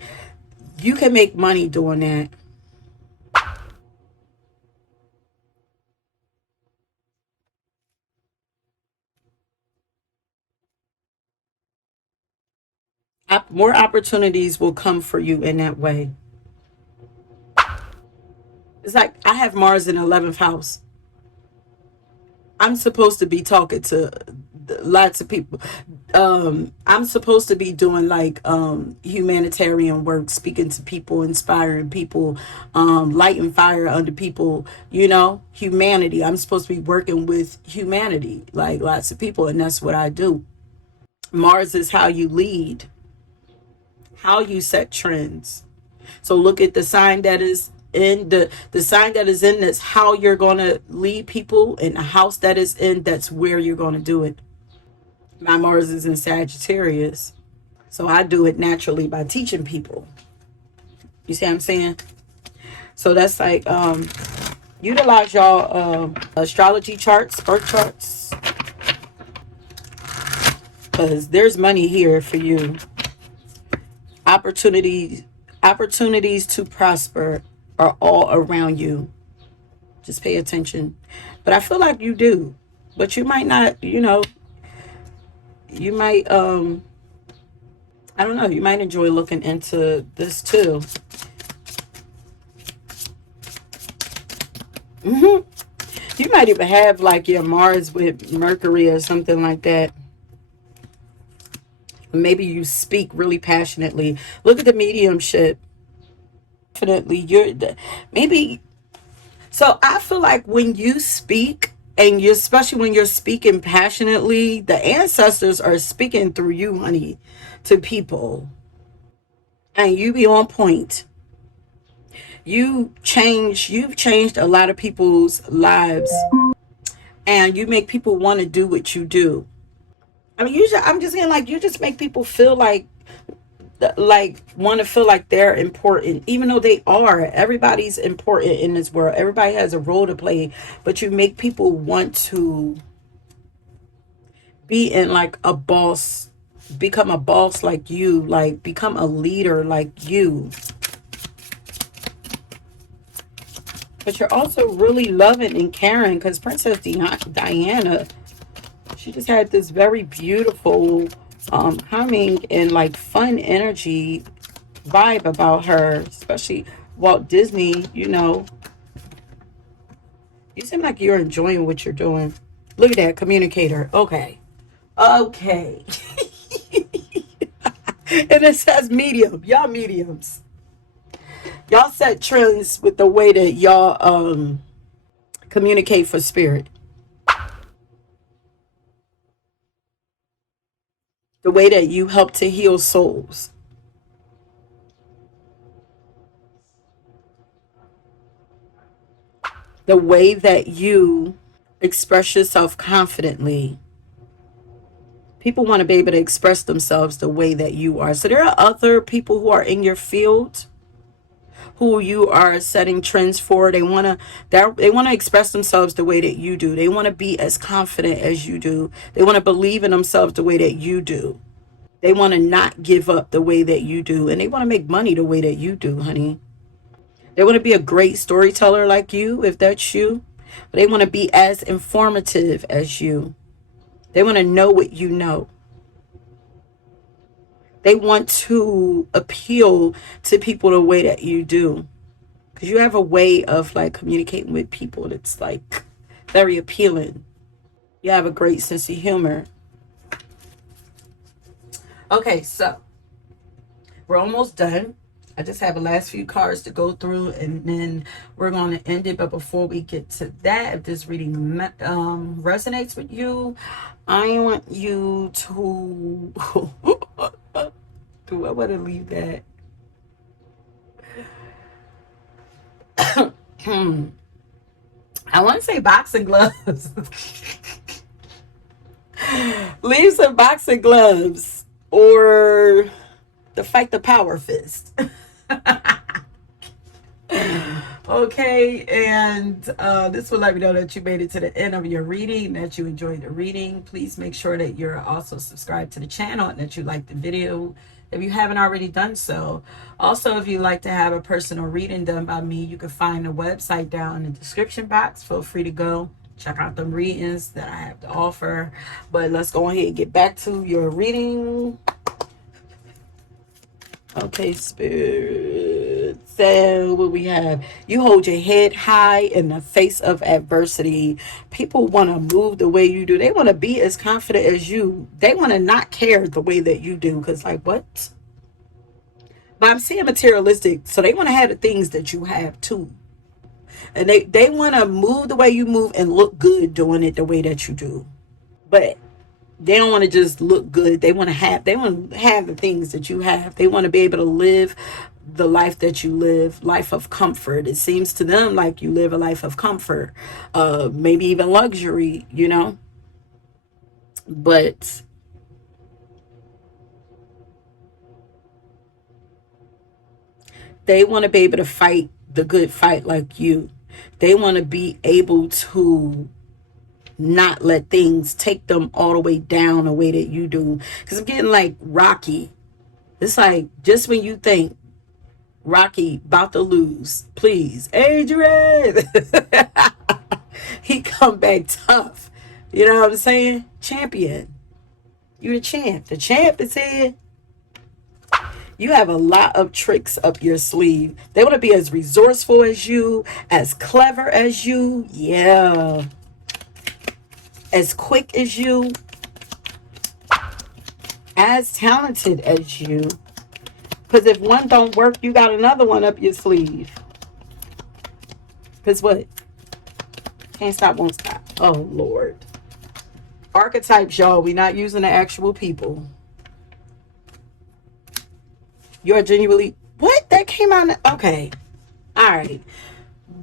you can make money doing that. More opportunities will come for you in that way. It's like I have Mars in 11th house. I'm supposed to be talking to lots of people. I'm supposed to be doing like humanitarian work, speaking to people, inspiring people, lighting fire under people, humanity. I'm supposed to be working with humanity, like lots of people, and that's what I do. Mars is how you lead, how you set trends. So look at the sign that is in the sign that is in, that's how you're going to lead people, and the house that is in, that's where you're going to do it. My Mars is in Sagittarius, so I do it naturally by teaching people. You see what I'm saying? So that's like utilize y'all astrology charts, birth charts, because there's money here for you. Opportunities to prosper are all around you. Just pay attention. But I feel like you do. But you might not, you might I don't know, you might enjoy looking into this too. You might even have like your Mars with Mercury or something like that. Maybe you speak really passionately. Look at the mediumship. Definitely, maybe. So I feel like when you speak, and you, especially when you're speaking passionately, the ancestors are speaking through you, honey, to people, and you be on point. You've changed a lot of people's lives, and you make people want to do what you do. I mean, usually I'm just saying, like, you just make people feel like want to feel like they're important, even though they are. Everybody's important in this world. Everybody has a role to play, but you make people want to be in like a boss, become a boss like you, like become a leader like you. But you're also really loving and caring, because Princess Diana, she just had this very beautiful, humming and like fun energy vibe about her, especially Walt Disney. You seem like you're enjoying what you're doing. Look at that communicator. Okay. And it says medium. Y'all mediums. Y'all set trends with the way that y'all communicate for spirit. The way that you help to heal souls. The way that you express yourself confidently. People want to be able to express themselves the way that you are. So there are other people who are in your field who you are setting trends for. They want to express themselves the way that you do. They want to be as confident as you do. They want to believe in themselves the way that you do. They want to not give up the way that you do, and they want to make money the way that you do, honey. They want to be a great storyteller like you, if that's you. They want to be as informative as you. They want to know what you know. They want to appeal to people the way that you do. Because you have a way of like communicating with people that's like very appealing. You have a great sense of humor. Okay, so we're almost done. I just have the last few cards to go through, and then we're going to end it. But before we get to that, if this reading resonates with you, I want you to do I want to leave that? I want to say boxing gloves. Leave some boxing gloves or to fight the power fist. Okay, and this will let me know that you made it to the end of your reading, that you enjoyed the reading. Please make sure that you're also subscribed to the channel and that you like the video if you haven't already done so. Also, if you'd like to have a personal reading done by me, you can find the website down in the description box. Feel free to go check out the readings that I have to offer. But let's go ahead and get back to your reading. Okay, Spirit. So what we have, you hold your head high in the face of adversity. People want to move the way you do. They want to be as confident as you. They want to not care the way that you do. Because like, what? But I'm seeing materialistic. So they want to have the things that you have too. And they want to move the way you move and look good doing it the way that you do. But they don't want to just look good. They want to have the things that you have. They want to be able to live the life that you live, life of comfort. It seems to them like you live a life of comfort, maybe even luxury, you know. But they want to be able to fight the good fight like you. They want to be able to not let things take them all the way down the way that you do. Because I'm getting like Rocky. It's like just when you think Rocky about to lose, please, Adrian, he come back tough. You know what I'm saying? Champion. You're a champ. The champ is here. You have a lot of tricks up your sleeve. They want to be as resourceful as you, as clever as you. Yeah. As quick as you, as talented as you. Because if one don't work, you got another one up your sleeve. Because what? Can't stop, won't stop. Oh, Lord. Archetypes, y'all. We're not using the actual people. You're genuinely... What? That came out... Okay. All right.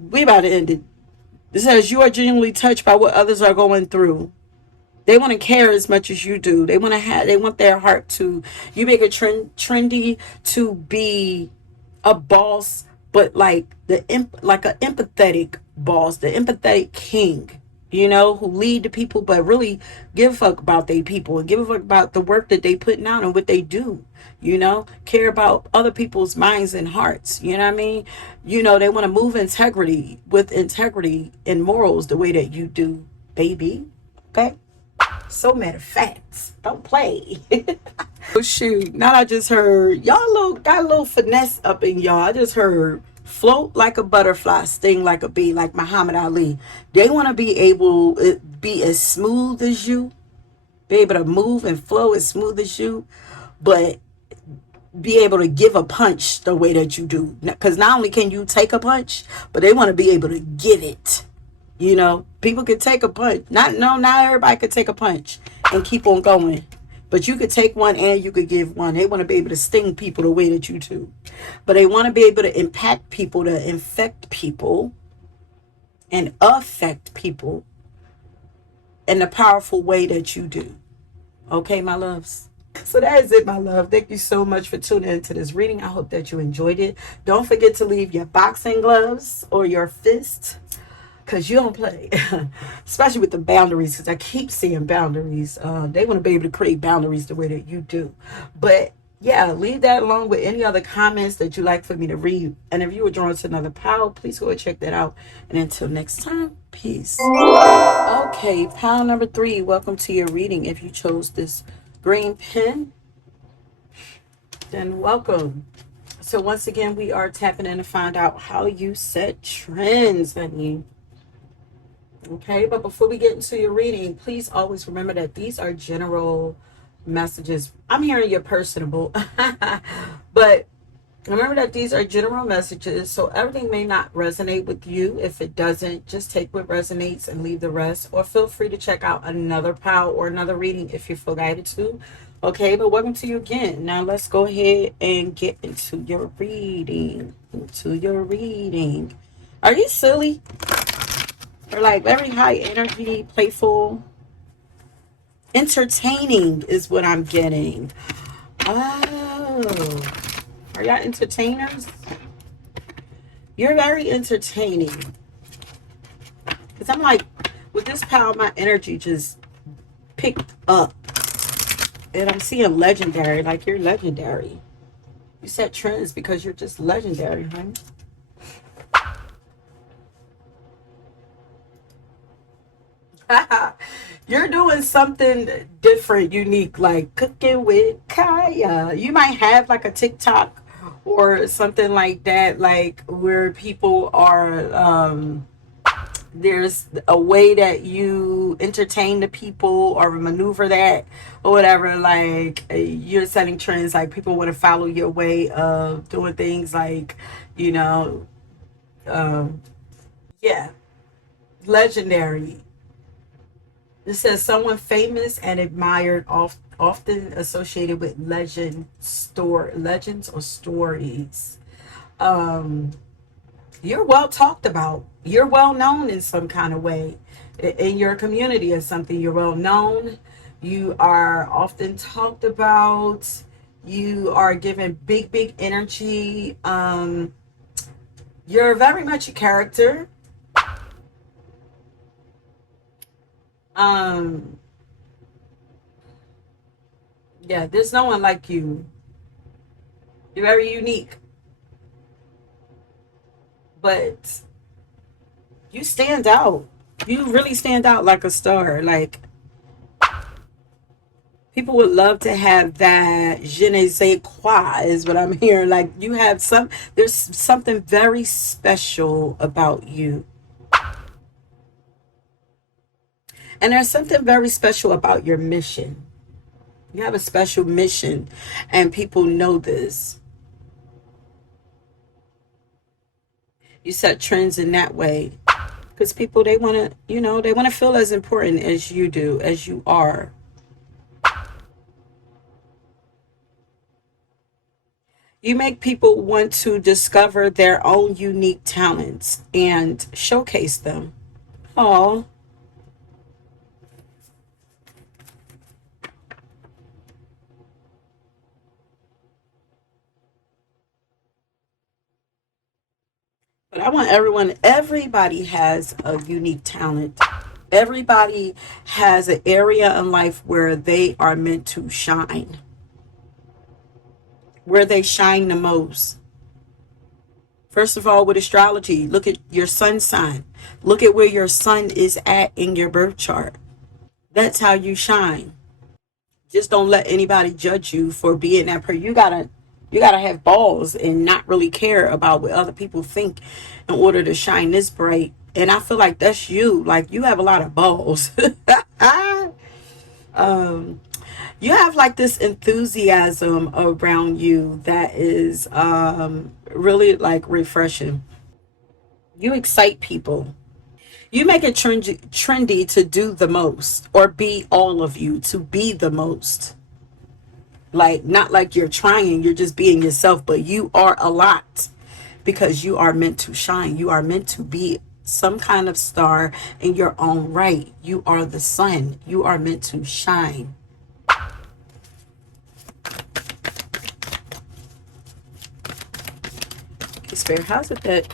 We about to end it. It says you are genuinely touched by what others are going through. They want to care as much as you do. They want to have. They want their heart to. You make it trendy to be a boss, but like like an empathetic boss, the empathetic king. You know, who lead the people, but really give a fuck about their people and give a fuck about the work that they putting out and what they do. You know, care about other people's minds and hearts. You know what I mean? You know, they want to move with integrity and morals the way that you do, baby. Okay. So matter of fact, don't play. Oh shoot! Now I just heard y'all got a little finesse up in y'all. I just heard float like a butterfly, sting like a bee, like Muhammad Ali. They want to be able to be as smooth as you, be able to move and flow as smooth as you, but be able to give a punch the way that you do. Because not only can you take a punch, but they want to be able to give it. You know, people can take a punch. Not everybody could take a punch and keep on going. But you could take one and you could give one. They want to be able to sting people the way that you do. But they want to be able to impact people, to infect people, and affect people in the powerful way that you do. Okay, my loves? So that is it, my love. Thank you so much for tuning into this reading. I hope that you enjoyed it. Don't forget to leave your boxing gloves or your fist, because you don't play, especially with the boundaries, because I keep seeing boundaries. They want to be able to create boundaries the way that you do. But yeah, leave that along with any other comments that you like for me to read. And if you were drawn to another pile, please go and check that out. And until next time, peace. Okay, pile number 3, welcome to your reading. If you chose this green pen, Then welcome. So once again, we are tapping in to find out how you set trends, honey. Okay, but before we get into your reading, please always remember that these are general messages. I'm hearing you're personable, but remember that these are general messages, so everything may not resonate with you. If it doesn't, just take what resonates and leave the rest, or feel free to check out another pile or another reading if you feel guided to. Okay, but welcome to you again. Now let's go ahead and get into your reading. Are you silly? Or like very high energy, playful, entertaining is what I'm getting. Oh, are y'all entertainers? You're very entertaining. Because I'm like, with this power, my energy just picked up. And I'm seeing legendary, like you're legendary. You set trends because you're just legendary, honey. You're doing something different, unique, like cooking with Kaya. You might have like a TikTok or something like that, like where people are there's a way that you entertain the people or maneuver that or whatever, like you're setting trends, like people want to follow your way of doing things, like, you know, um yeah, legendary. It says someone famous and admired, often associated with legends or stories. um you're well talked about. You're well known in some kind of way in your community or something. You're well known. You are often talked about. You are given big energy. You're very much a character. Um, yeah, there's no one like you. You're very unique, but you stand out. You really stand out like a star. Like, people would love to have that je ne sais quoi is what I'm hearing. Like, you have there's something very special about you. And there's something very special about your mission. You have a special mission, and people know this. You set trends in that way because people, they want to, they want to feel as important as you do, as you are. You make people want to discover their own unique talents and showcase them. Oh, but I want everybody has a unique talent. Everybody has an area in life where they are meant to shine, where they shine the most. First of all, with astrology, look at your sun sign. Look at where your sun is at in your birth chart. That's how you shine. Just don't let anybody judge you for being that person. You gotta have balls and not really care about what other people think in order to shine this bright. And I feel like that's you. Like, you have a lot of balls. um, you have like this enthusiasm around you that is really like refreshing. You excite people. You make it trendy to do the most, or be all of you, to be the most. Like, not like you're trying, you're just being yourself, but you are a lot because you are meant to shine. You are meant to be some kind of star in your own right. You are the sun. You are meant to shine. Okay, Spirit, how's it that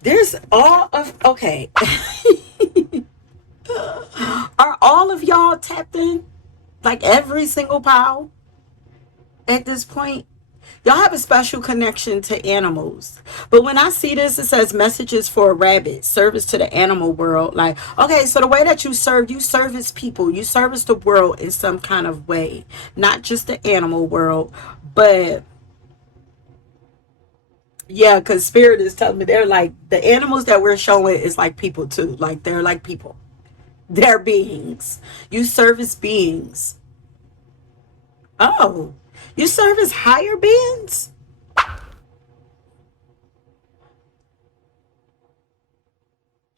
there's all of, okay. Are all of y'all tapped in? Like every single pile at this point? Y'all have a special connection to animals. But when I see this, it says messages for a rabbit, service to the animal world. Like, okay, so the way that you service people, you service the world in some kind of way, not just the animal world, but yeah, because spirit is telling me they're like the animals that we're showing is like people too. Like they're like people. They're beings. You service beings. Oh, you service higher beings?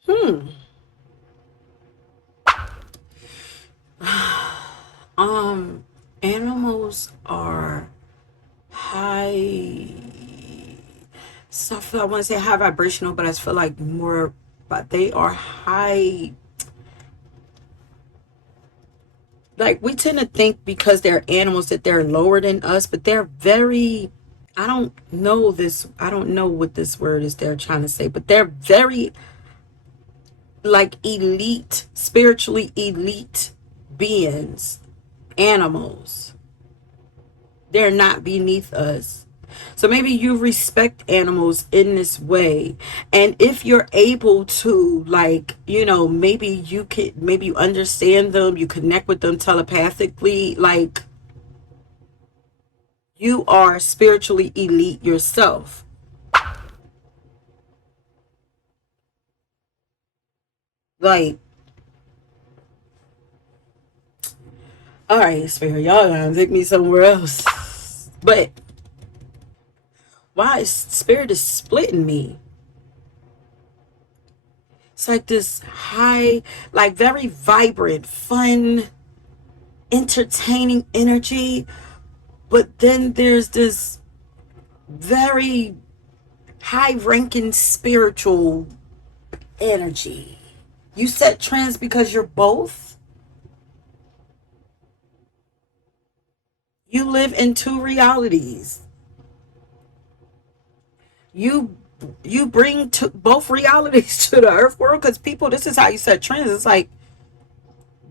Hmm. Um, animals are high. So I want to say high vibrational, but I feel like more. But they are high. Like we tend to think because they're animals that they're lower than us, but they're very. I don't know this. I don't know what this word is they're trying to say, but they're very like elite, spiritually elite beings, animals. They're not beneath us. So maybe you respect animals in this way. And if you're able to, like, you know, maybe you understand them, you connect with them telepathically, like you are spiritually elite yourself. Like, all right, spirit, y'all gonna take me somewhere else. But why is spirit is splitting me? It's like this high, like very vibrant, fun, entertaining energy. But then there's this very high ranking spiritual energy. You set trends because you're both. You live in two realities. You you bring both realities to the earth world because people, this is how you set trends. It's like,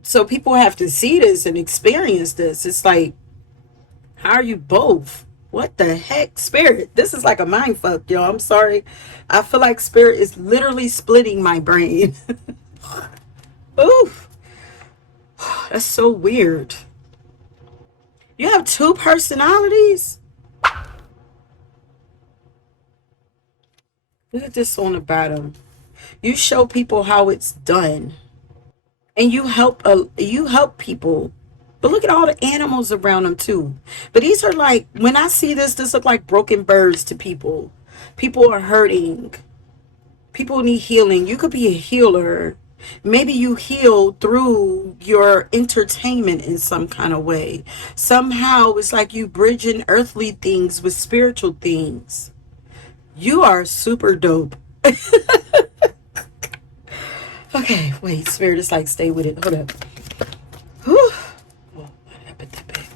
so people have to see this and experience this. It's like, how are you both? What the heck, spirit? This is like a mind fuck, y'all. I'm sorry. I feel like spirit is literally splitting my brain. Oof, that's so weird. You have two personalities? Look at this on the bottom. You show people how it's done. And you help people. But look at all the animals around them too. But these are like, when I see this look like broken birds to people. People are hurting. People need healing. You could be a healer. Maybe you heal through your entertainment in some kind of way. Somehow it's like you bridging earthly things with spiritual things. You are super dope. Okay, wait, spirit is like, stay with it. Hold up. Whew. Oh, I put that back.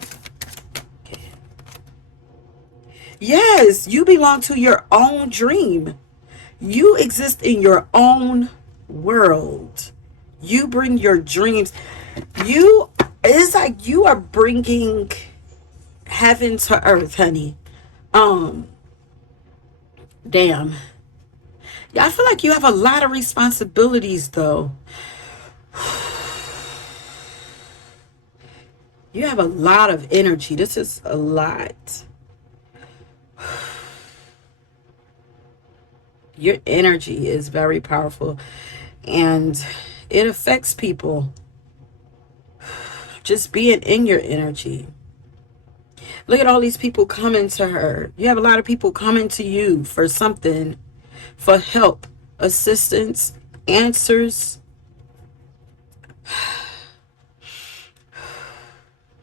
Okay. Yes, you belong to your own dream. You exist in your own world. You bring your dreams. It's like you are bringing heaven to earth, honey. Um, damn. Yeah, I feel like you have a lot of responsibilities, though. You have a lot of energy. This is a lot. Your energy is very powerful and it affects people. Just being in your energy. Look at all these people coming to her. You have a lot of people coming to you for something, for help, assistance, answers.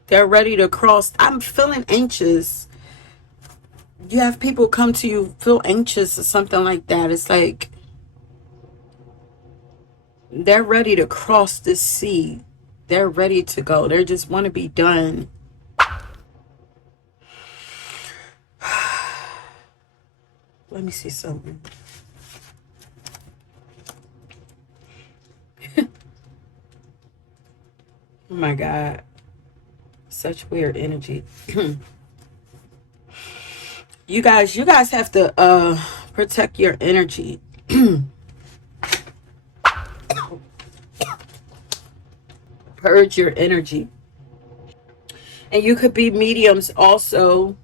They're ready to cross. I'm feeling anxious. You have people come to you, feel anxious or something like that. It's like they're ready to cross this sea. They're ready to go. They just want to be done. Let me see something. Oh my God. Such weird energy. You guys have to protect your energy. Purge your energy. And you could be mediums also.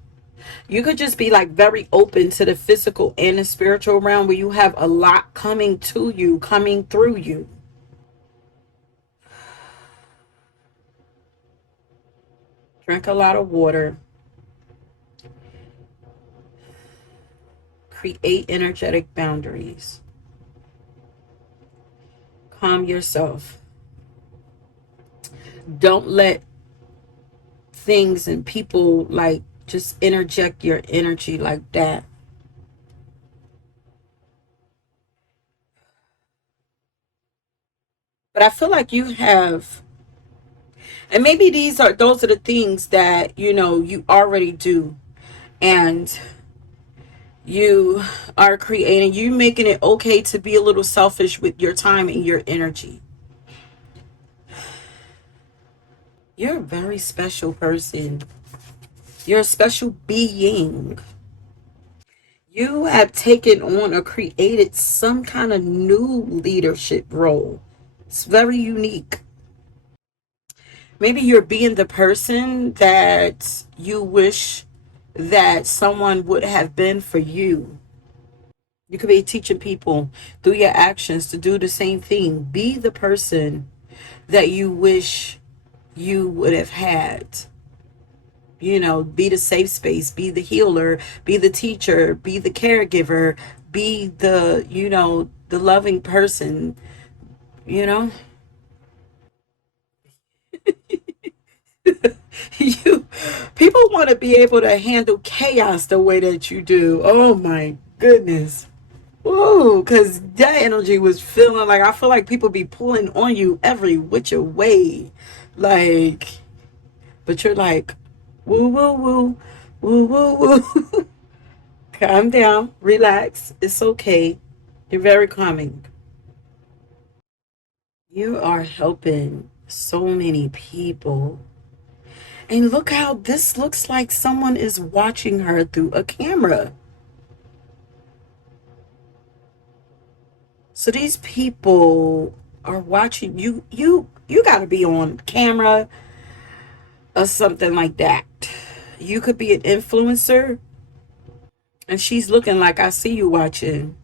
You could just be like very open to the physical and the spiritual realm, where you have a lot coming to you, coming through you. Drink a lot of water. Create energetic boundaries. Calm yourself. Don't let things and people like just interject your energy like that. But I feel like you have, and maybe those are the things that you already do, and you are creating, you making it okay to be a little selfish with your time and your energy. You're a very special person. You're a special being. You have taken on or created some kind of new leadership role. It's very unique. Maybe you're being the person that you wish that someone would have been for you. You could be teaching people through your actions to do the same thing. Be the person that you wish you would have had. Be the safe space, be the healer, be the teacher, be the caregiver, be the loving person, you know? you People want to be able to handle chaos the way that you do. Oh my goodness. Whoa, because that energy was feeling like, I feel like people be pulling on you every which way. Like, but you're like, woo, woo, woo, woo, woo, woo. Calm down, relax. It's okay. You're very calming. You are helping so many people. And look how this looks like someone is watching her through a camera. So these people are watching you. You got to be on camera or something like that. You could be an influencer, and she's looking like, I see you watching.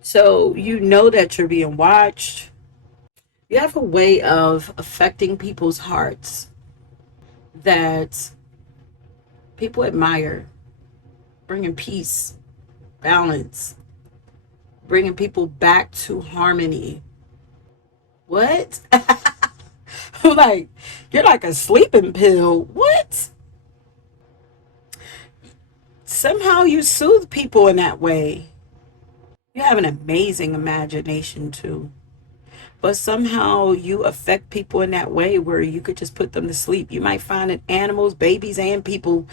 So you know that you're being watched. You have a way of affecting people's hearts that people admire, bringing peace, balance, bringing people back to harmony. What? Like, you're like a sleeping pill. What? Somehow you soothe people in that way. You have an amazing imagination too. But somehow you affect people in that way where you could just put them to sleep. You might find that animals, babies, and people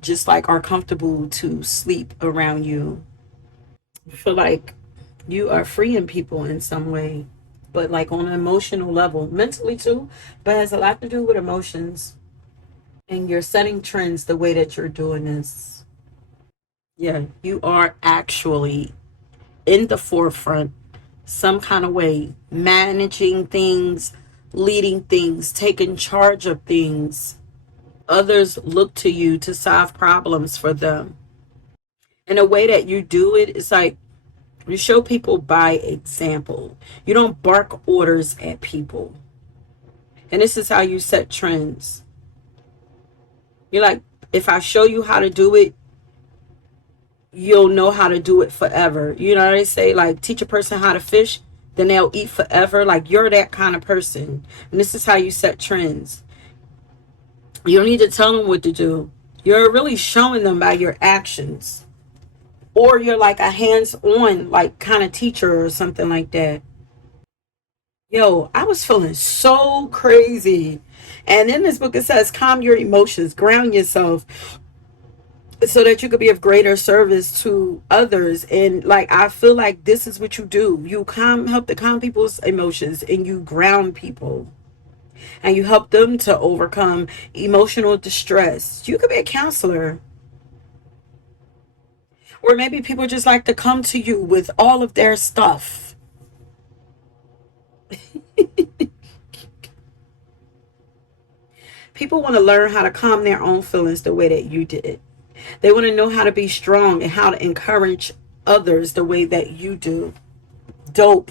just like are comfortable to sleep around you. I feel like you are freeing people in some way, but like on an emotional level, mentally too, but it has a lot to do with emotions. And you're setting trends the way that you're doing this. Yeah, you are actually in the forefront, some kind of way, managing things, leading things, taking charge of things. Others look to you to solve problems for them. And the way that you do it is like, you show people by example. You don't bark orders at people. And this is how you set trends. You're like, if I show you how to do it, you'll know how to do it forever. You know what they say? Like, teach a person how to fish, then they'll eat forever. Like, you're that kind of person. And this is how you set trends. You don't need to tell them what to do. You're really showing them by your actions. Or you're like a hands-on, like, kind of teacher or something like that. Yo, I was feeling so crazy. And in this book, it says, calm your emotions, ground yourself so that you could be of greater service to others. And like, I feel like this is what you do. You help to calm people's emotions, and you ground people, and you help them to overcome emotional distress. You could be a counselor. Or maybe people just like to come to you with all of their stuff. People want to learn how to calm their own feelings the way that you did. They want to know how to be strong and how to encourage others the way that you do. Dope.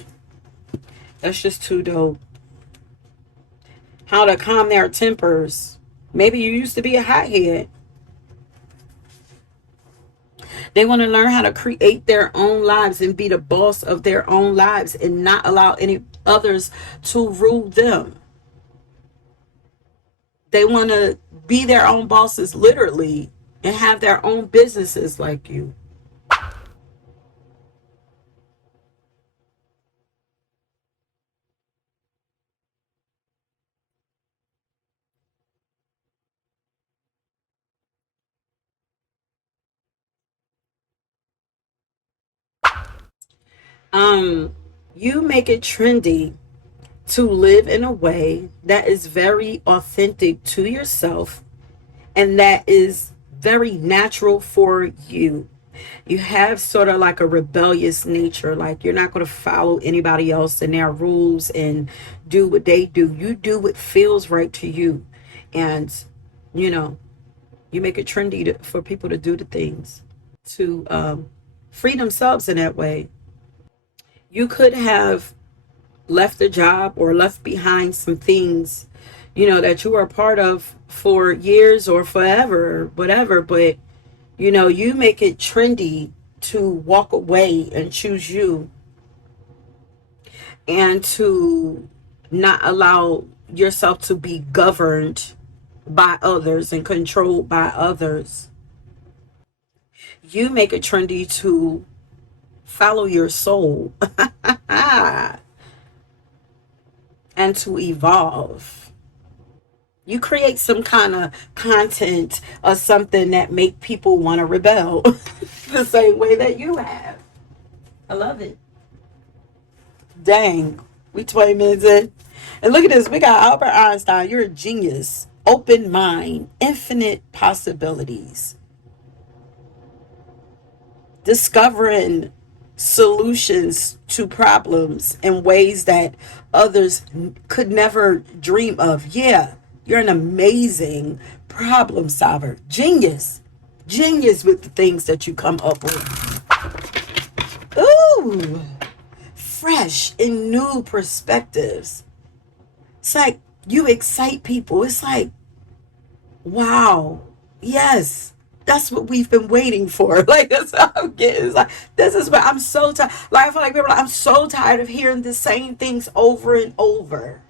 That's just too dope. How to calm their tempers. Maybe you used to be a hothead. They want to learn how to create their own lives and be the boss of their own lives and not allow any others to rule them. They want to be their own bosses, literally, and have their own businesses like you. Um, you make it trendy to live in a way that is very authentic to yourself and that is very natural for you. You have sort of like a rebellious nature, like you're not going to follow anybody else and their rules and do what they do. You do what feels right to you. And, you know, you make it trendy for people to do the things to free themselves in that way. You could have left a job or left behind some things, that you are a part of for years or forever, whatever, but you make it trendy to walk away and choose you and to not allow yourself to be governed by others and controlled by others. You make it trendy to follow your soul and to evolve. You create some kind of content or something that make people want to rebel the same way that you have. I love it. Dang, we 20 minutes in. And look at this. We got Albert Einstein. You're a genius. Open mind. Infinite possibilities. Discovering solutions to problems in ways that others could never dream of. Yeah, you're an amazing problem solver. Genius. Genius with the things that you come up with. Ooh, fresh and new perspectives. It's like you excite people. It's like, wow, yes, that's what we've been waiting for. Like, that's how I'm getting. It's like, this is what I'm so tired. Like, I feel like people are like, I'm so tired of hearing the same things over and over.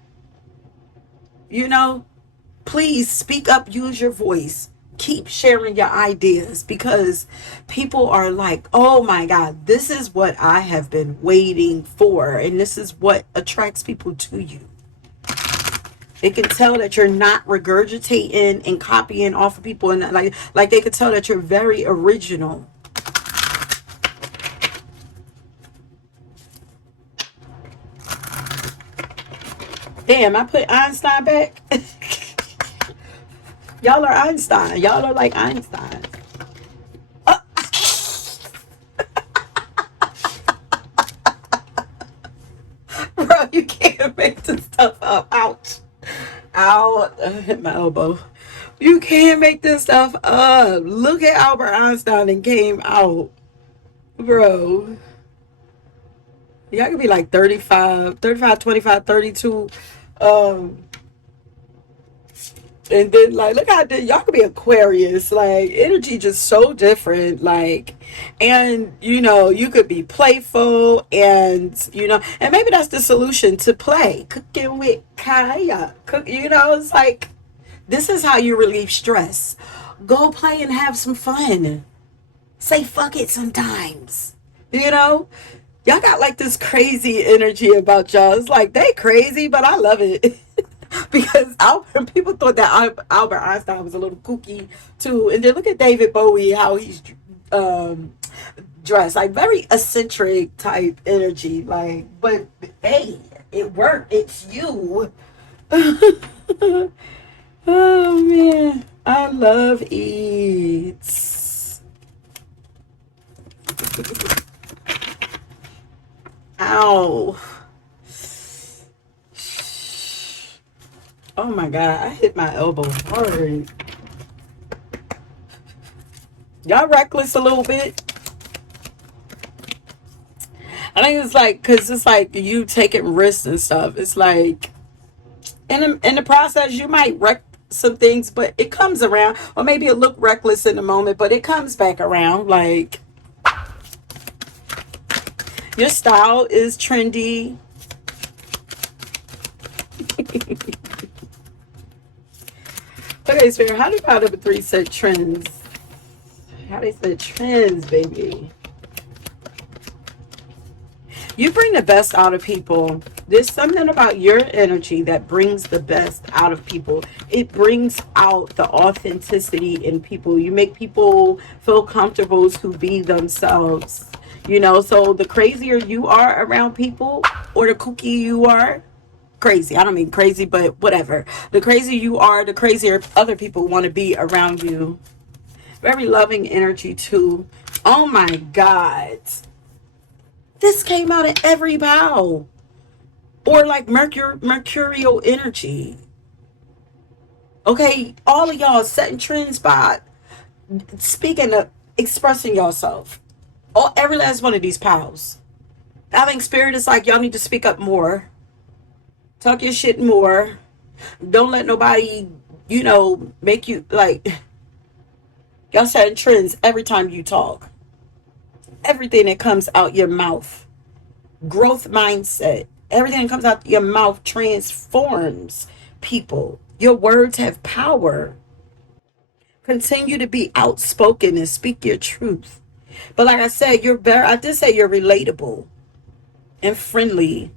Please speak up, use your voice. Keep sharing your ideas because people are like, oh my God, this is what I have been waiting for. And this is what attracts people to you. They can tell that you're not regurgitating and copying off of people, and like they could tell that you're very original. Damn, I put Einstein back. Y'all are Einstein. Y'all are like Einstein. Bro, you can't make this stuff up. Ouch. Ow, I hit my elbow. You can't make this stuff up. Look at Albert Einstein and came out. Bro. Y'all could be like 35, 25, 32. Um, and then like look how y'all could be Aquarius. Like energy just so different. Like, and you could be playful and maybe that's the solution to play. Cooking with Kaya. It's like this is how you relieve stress. Go play and have some fun. Say fuck it sometimes. Y'all got like this crazy energy about y'all. It's like they crazy, but I love it. Because people thought that Albert Einstein was a little kooky too. And then look at David Bowie, how he's dressed. Like very eccentric type energy. Like, but hey, it worked. It's you. Oh man, I love eats. Ow. Oh my God, I hit my elbow hard. Y'all reckless a little bit. I think it's like, because it's like you taking risks and stuff. It's like, in the process, you might wreck some things, but it comes around. Or maybe it look reckless in the moment, but it comes back around. Like, your style is trendy. Okay, Spirit, how do power number 3 set trends? How they said trends, baby. You bring the best out of people. There's something about your energy that brings the best out of people. It brings out the authenticity in people. You make people feel comfortable to be themselves. You know, so the crazier you are around people, or the kooky you are, crazy. I don't mean crazy, but whatever. The crazier you are, the crazier other people want to be around you. Very loving energy too. Oh my God. This came out in every bow. Or like mercurial energy. Okay, all of y'all setting trends by speaking of expressing yourself. All every last one of these pals. Having spirit is like y'all need to speak up more. Talk your shit more. Don't let nobody, you know, make you like y'all setting trends every time you talk. Everything that comes out your mouth. Growth mindset. Everything that comes out your mouth transforms people. Your words have power. Continue to be outspoken and speak your truth. But like I said, I did say you're relatable and friendly.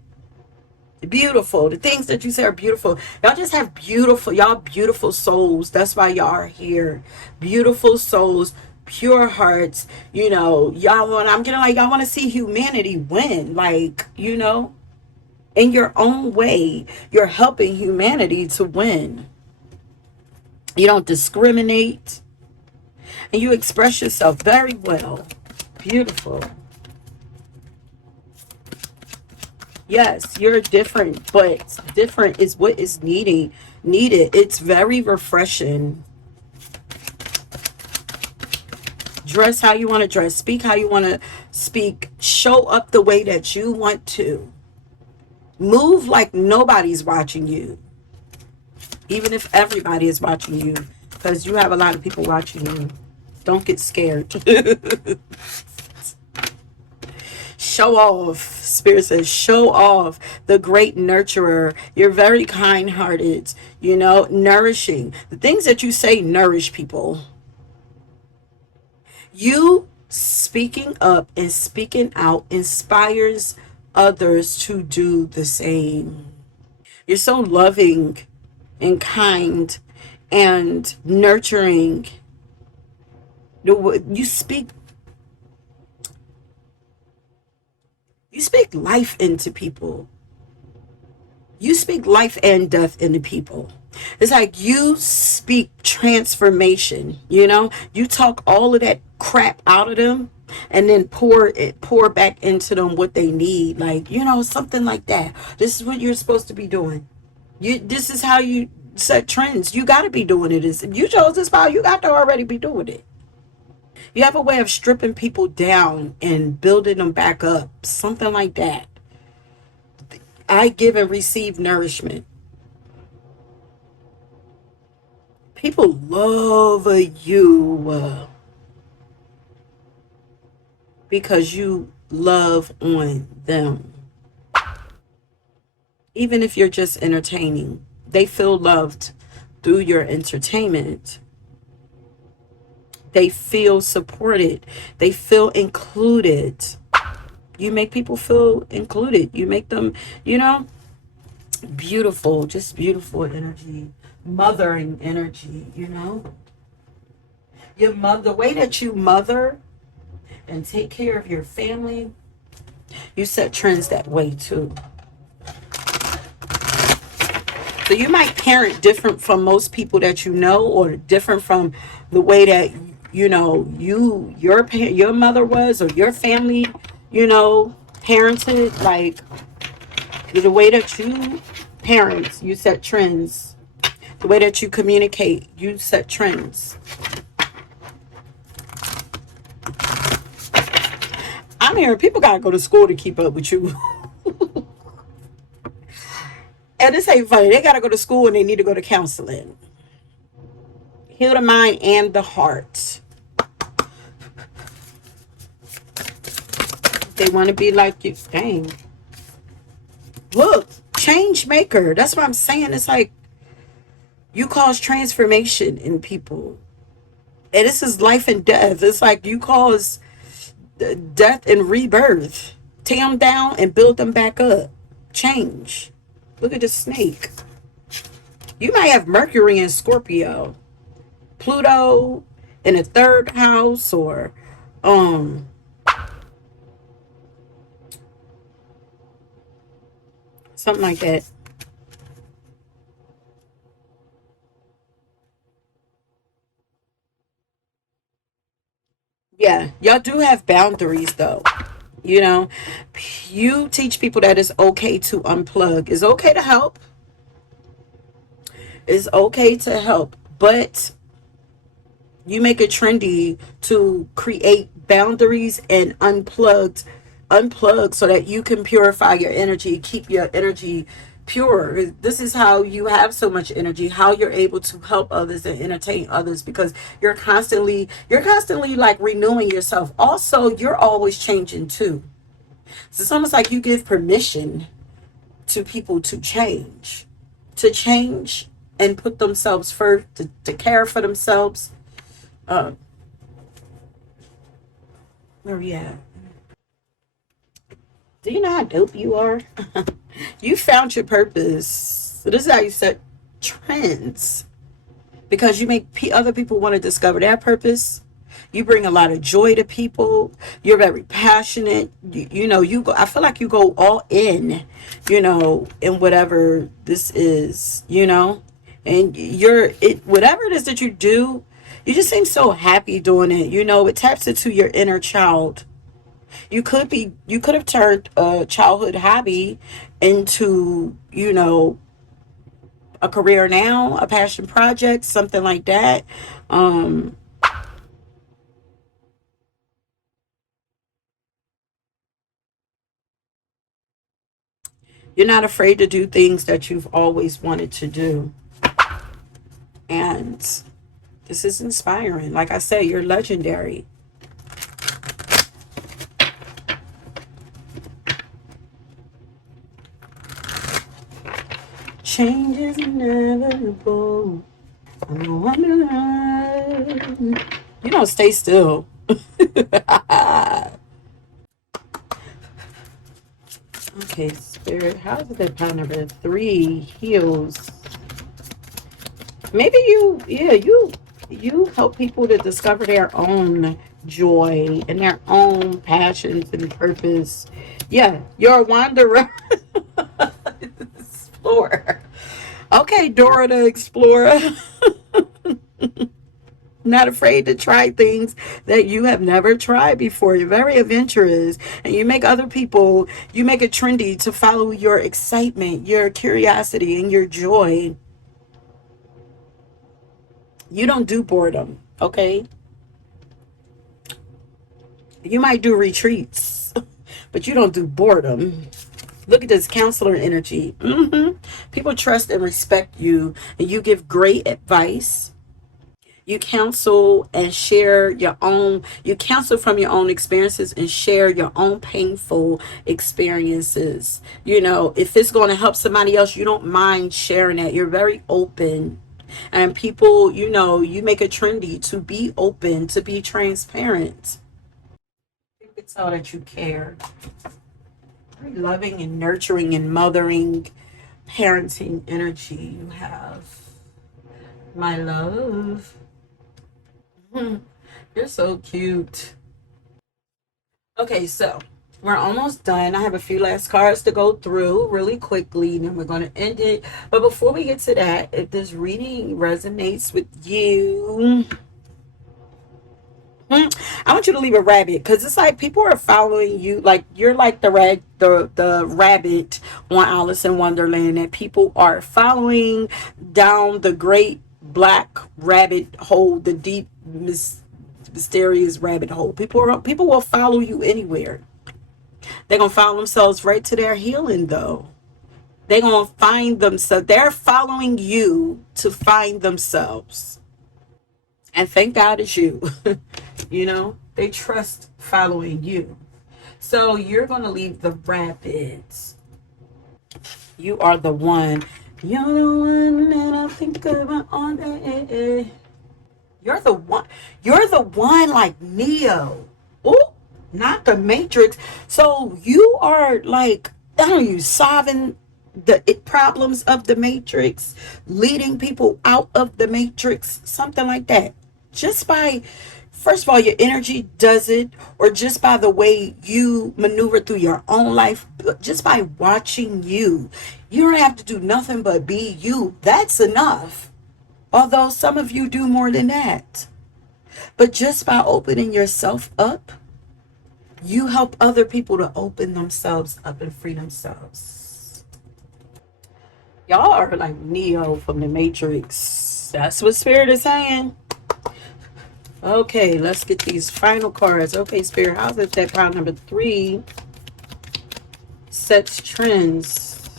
Beautiful. The things that you say are beautiful. Y'all just have y'all beautiful souls. That's why y'all are here. Beautiful souls, pure hearts. You know, I'm getting like, y'all want to see humanity win. Like, you know, in your own way, you're helping humanity to win. You don't discriminate. And you express yourself very well. Beautiful. Yes, you're different, but different is what is needed. It's very refreshing. Dress how you want to dress. Speak how you want to speak. Show up the way that you want to. Move like nobody's watching you. Even if everybody is watching you. Because you have a lot of people watching you. Don't get scared. Show off. Spirit says show off. The great nurturer. You're very kind-hearted, you know, nourishing. The things that you say nourish people. You speaking up and speaking out inspires others to do the same. You're so loving and kind and nurturing. You speak life into people. You speak life and death into people. It's like you speak transformation, you know? You talk all of that crap out of them and then pour back into them what they need. Like, you know, something like that. This is what you're supposed to be doing. This is how you set trends. You got to be doing it. If you chose this file, you got to already be doing it. You have a way of stripping people down and building them back up. Something like that. I give and receive nourishment. People love you because you love on them. Even if you're just entertaining, they feel loved through your entertainment. They feel supported. They feel included. You make people feel included. You make them, you know, beautiful, just beautiful energy, mothering energy, you know. The way that you mother and take care of your family, you set trends that way too. So you might parent different from most people that you know, or different from the way that you know, your mother was, or your family, you know, parented. Like the way that you parents, you set trends. The way that you communicate, you set trends. I'm hearing people gotta go to school to keep up with you. And this ain't funny. They gotta go to school and they need to go to counseling. Heal the mind and the heart. They want to be like you. Dang. Look, change maker. That's what I'm saying. It's like you cause transformation in people. And this is life and death. It's like you cause death and rebirth. Tear them down and build them back up. Change. Look at the snake. You might have Mercury in Scorpio, Pluto in the third house, or something like that. Yeah, y'all do have boundaries though. You know, you teach people that it's okay to unplug. It's okay to help. It's okay to help, but you make it trendy to create boundaries and unplug so that you can purify your energy, keep your energy pure. This is how you have so much energy, how you're able to help others and entertain others, because you're constantly like renewing yourself. Also, you're always changing too. So it's almost like you give permission to people to change and put themselves first, to care for themselves. uh where we at? Do you know how dope you are? You found your purpose. So this is how you set trends, because you make other people want to discover their purpose. You bring a lot of joy to people. You're very passionate. You know, you go, I feel like you go all in whatever this is, and whatever it is that you do, you just seem so happy doing it. It taps into your inner child. You could have turned a childhood hobby into, a career now, a passion project, something like that. Um, you're not afraid to do things that you've always wanted to do. And this is inspiring. Like I say, you're legendary. Change is inevitable. I'm wondering. You don't stay still. Okay, spirit. How does that power number 3 heals? Maybe you help people to discover their own joy and their own passions and purpose. Yeah, you're a wanderer. Explorer. Okay, Dora the Explorer. Not afraid to try things that you have never tried before. You're very adventurous, and you make it trendy to follow your excitement, your curiosity, and your joy. You don't do boredom, okay? You might do retreats, but you don't do boredom. Look at this counselor energy. People trust and respect you, and you give great advice. You counsel and share you counsel from your own experiences and share your own painful experiences. If it's going to help somebody else, you don't mind sharing that. You're very open. And people, you make it trendy to be open, to be transparent. You can tell that you care. Very loving and nurturing and mothering, parenting energy you have. My love. You're so cute. Okay, so we're almost done. I have a few last cards to go through really quickly, and then we're going to end it. But before we get to that, if this reading resonates with you, I want you to leave a rabbit, because it's like people are following you. Like you're like the rabbit on Alice in Wonderland, that people are following down the great black rabbit hole, the deep mysterious rabbit hole. People will follow you anywhere. They're gonna follow themselves right to their healing, though. They're gonna find themselves. They're following you to find themselves. And thank God it's you. You know, they trust following you. So you're going to leave the rabbits. You are the one. You're the one that I think about all day. You're the one. You're the one like Neo. Oh, not the Matrix. So you are like, I don't know, solving the problems of the Matrix, leading people out of the Matrix, something like that. Just by, first of all, your energy does it, or just by the way you maneuver through your own life, just by watching you. You don't have to do nothing but be you. That's enough. Although some of you do more than that. But just by opening yourself up, you help other people to open themselves up and free themselves. Y'all are like Neo from the Matrix. That's what Spirit is saying. Okay, let's get these final cards. Okay, Spirit, how's it that pile number 3 sets trends?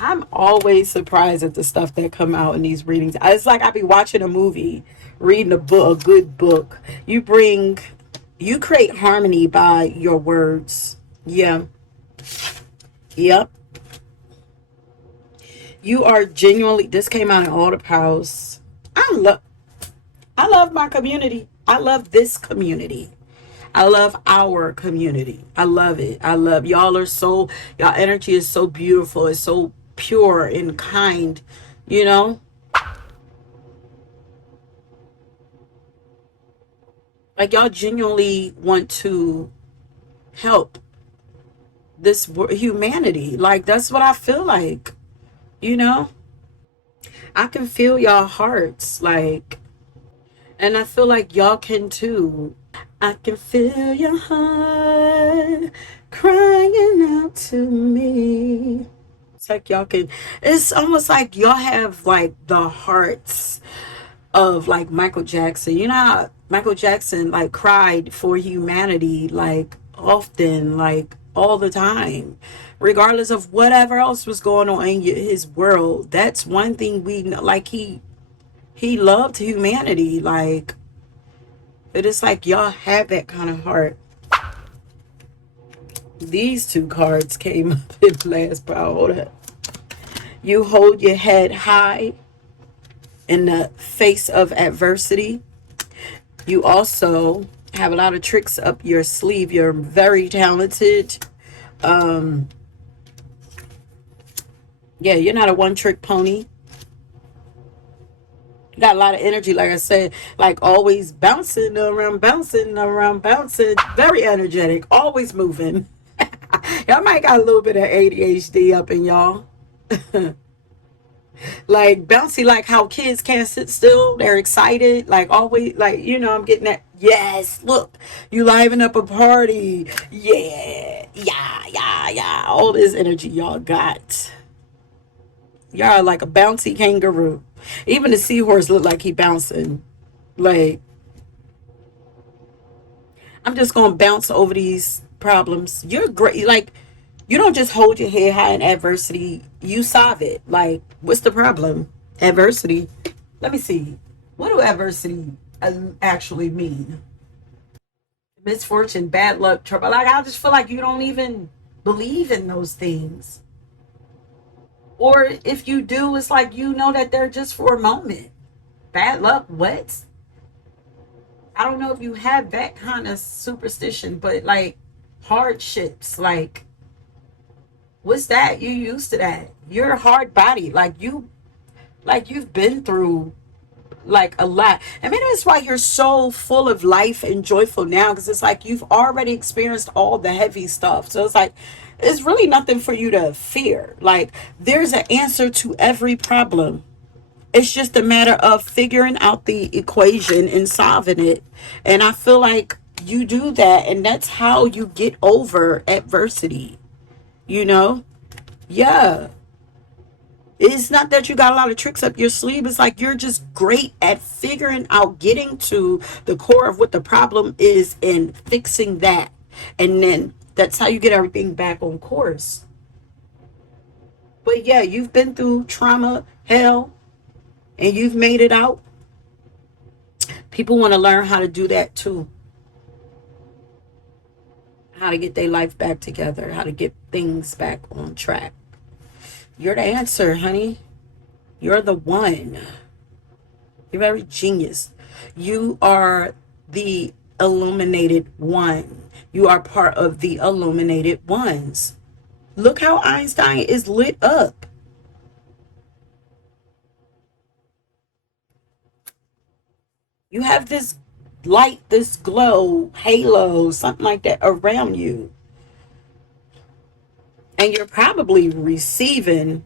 I'm always surprised at the stuff that come out in these readings. It's like I be watching a movie, reading a book, a good book. You create harmony by your words. Yeah. Yep. You are genuinely, this came out in all the powers. I love my community. I love this community. I love our community. I love it. I love y'all y'all energy is so beautiful. It's so pure and kind, you know? Like y'all genuinely want to help this humanity. Like that's what I feel like, you know? I can feel y'all hearts, like, and I feel like y'all can too. I can feel your heart crying out to me. It's like y'all can, it's almost like y'all have like the hearts of like Michael Jackson. You know how Michael Jackson like cried for humanity, like often, like all the time, regardless of whatever else was going on in his world. That's one thing we know, like he loved humanity, like, but it's like y'all have that kind of heart. These 2 cards came up in the last pile. Hold up. You hold your head high in the face of adversity. You also have a lot of tricks up your sleeve. You're very talented. Yeah, you're not a one-trick pony. You got a lot of energy, like I said, like always bouncing around, bouncing around, bouncing. Very energetic, always moving. Y'all might got a little bit of ADHD up in y'all. Like bouncy, like how kids can't sit still. They're excited, like always, like, you know, I'm getting that. Yes, look, you liven up a party. Yeah, yeah. All this energy y'all got. Y'all are like a bouncy kangaroo. Even the seahorse look like he bouncing. Like, I'm just gonna bounce over these problems. You're great. Like, you don't just hold your head high in adversity. You solve it. Like, what's the problem? Adversity. Let me see. What do adversity actually mean? Misfortune, bad luck, trouble. Like, I just feel like you don't even believe in those things. Or if you do, it's like you know that they're just for a moment. Bad luck, what? I don't know if you have that kind of superstition, but like hardships, like what's that? You used to that. You're a hard body. Like you've been through like a lot. And maybe that's why you're so full of life and joyful now, because it's like you've already experienced all the heavy stuff. So it's like it's really nothing for you to fear. Like, there's an answer to every problem. It's just a matter of figuring out the equation and solving it. And I feel like you do that, and that's how you get over adversity, you know? Yeah. It's not that you got a lot of tricks up your sleeve. It's like you're just great at figuring out, getting to the core of what the problem is and fixing that. And then that's how you get everything back on course. But yeah, you've been through trauma, hell, and you've made it out. People want to learn how to do that too. How to get their life back together, how to get things back on track. You're the answer, honey. You're the one. You're very genius. You are the illuminated one. You are part of the illuminated ones. Look how Einstein is lit up. You have this light, this glow, halo, something like that around you. And you're probably receiving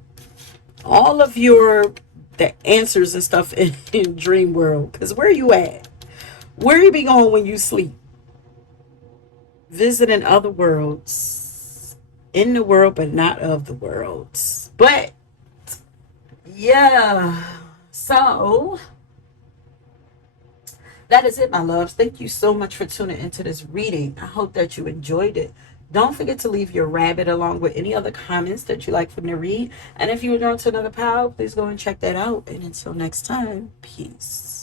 all of your the answers and stuff in dream world. Because where you at? Where you be going when you sleep? Visiting other worlds. In the world, but not of the worlds. But yeah. So that is it, my loves. Thank you so much for tuning into this reading. I hope that you enjoyed it. Don't forget to leave your rabbit along with any other comments that you like for me to read. And if you were drawn to another pile, please go and check that out. And until next time, peace.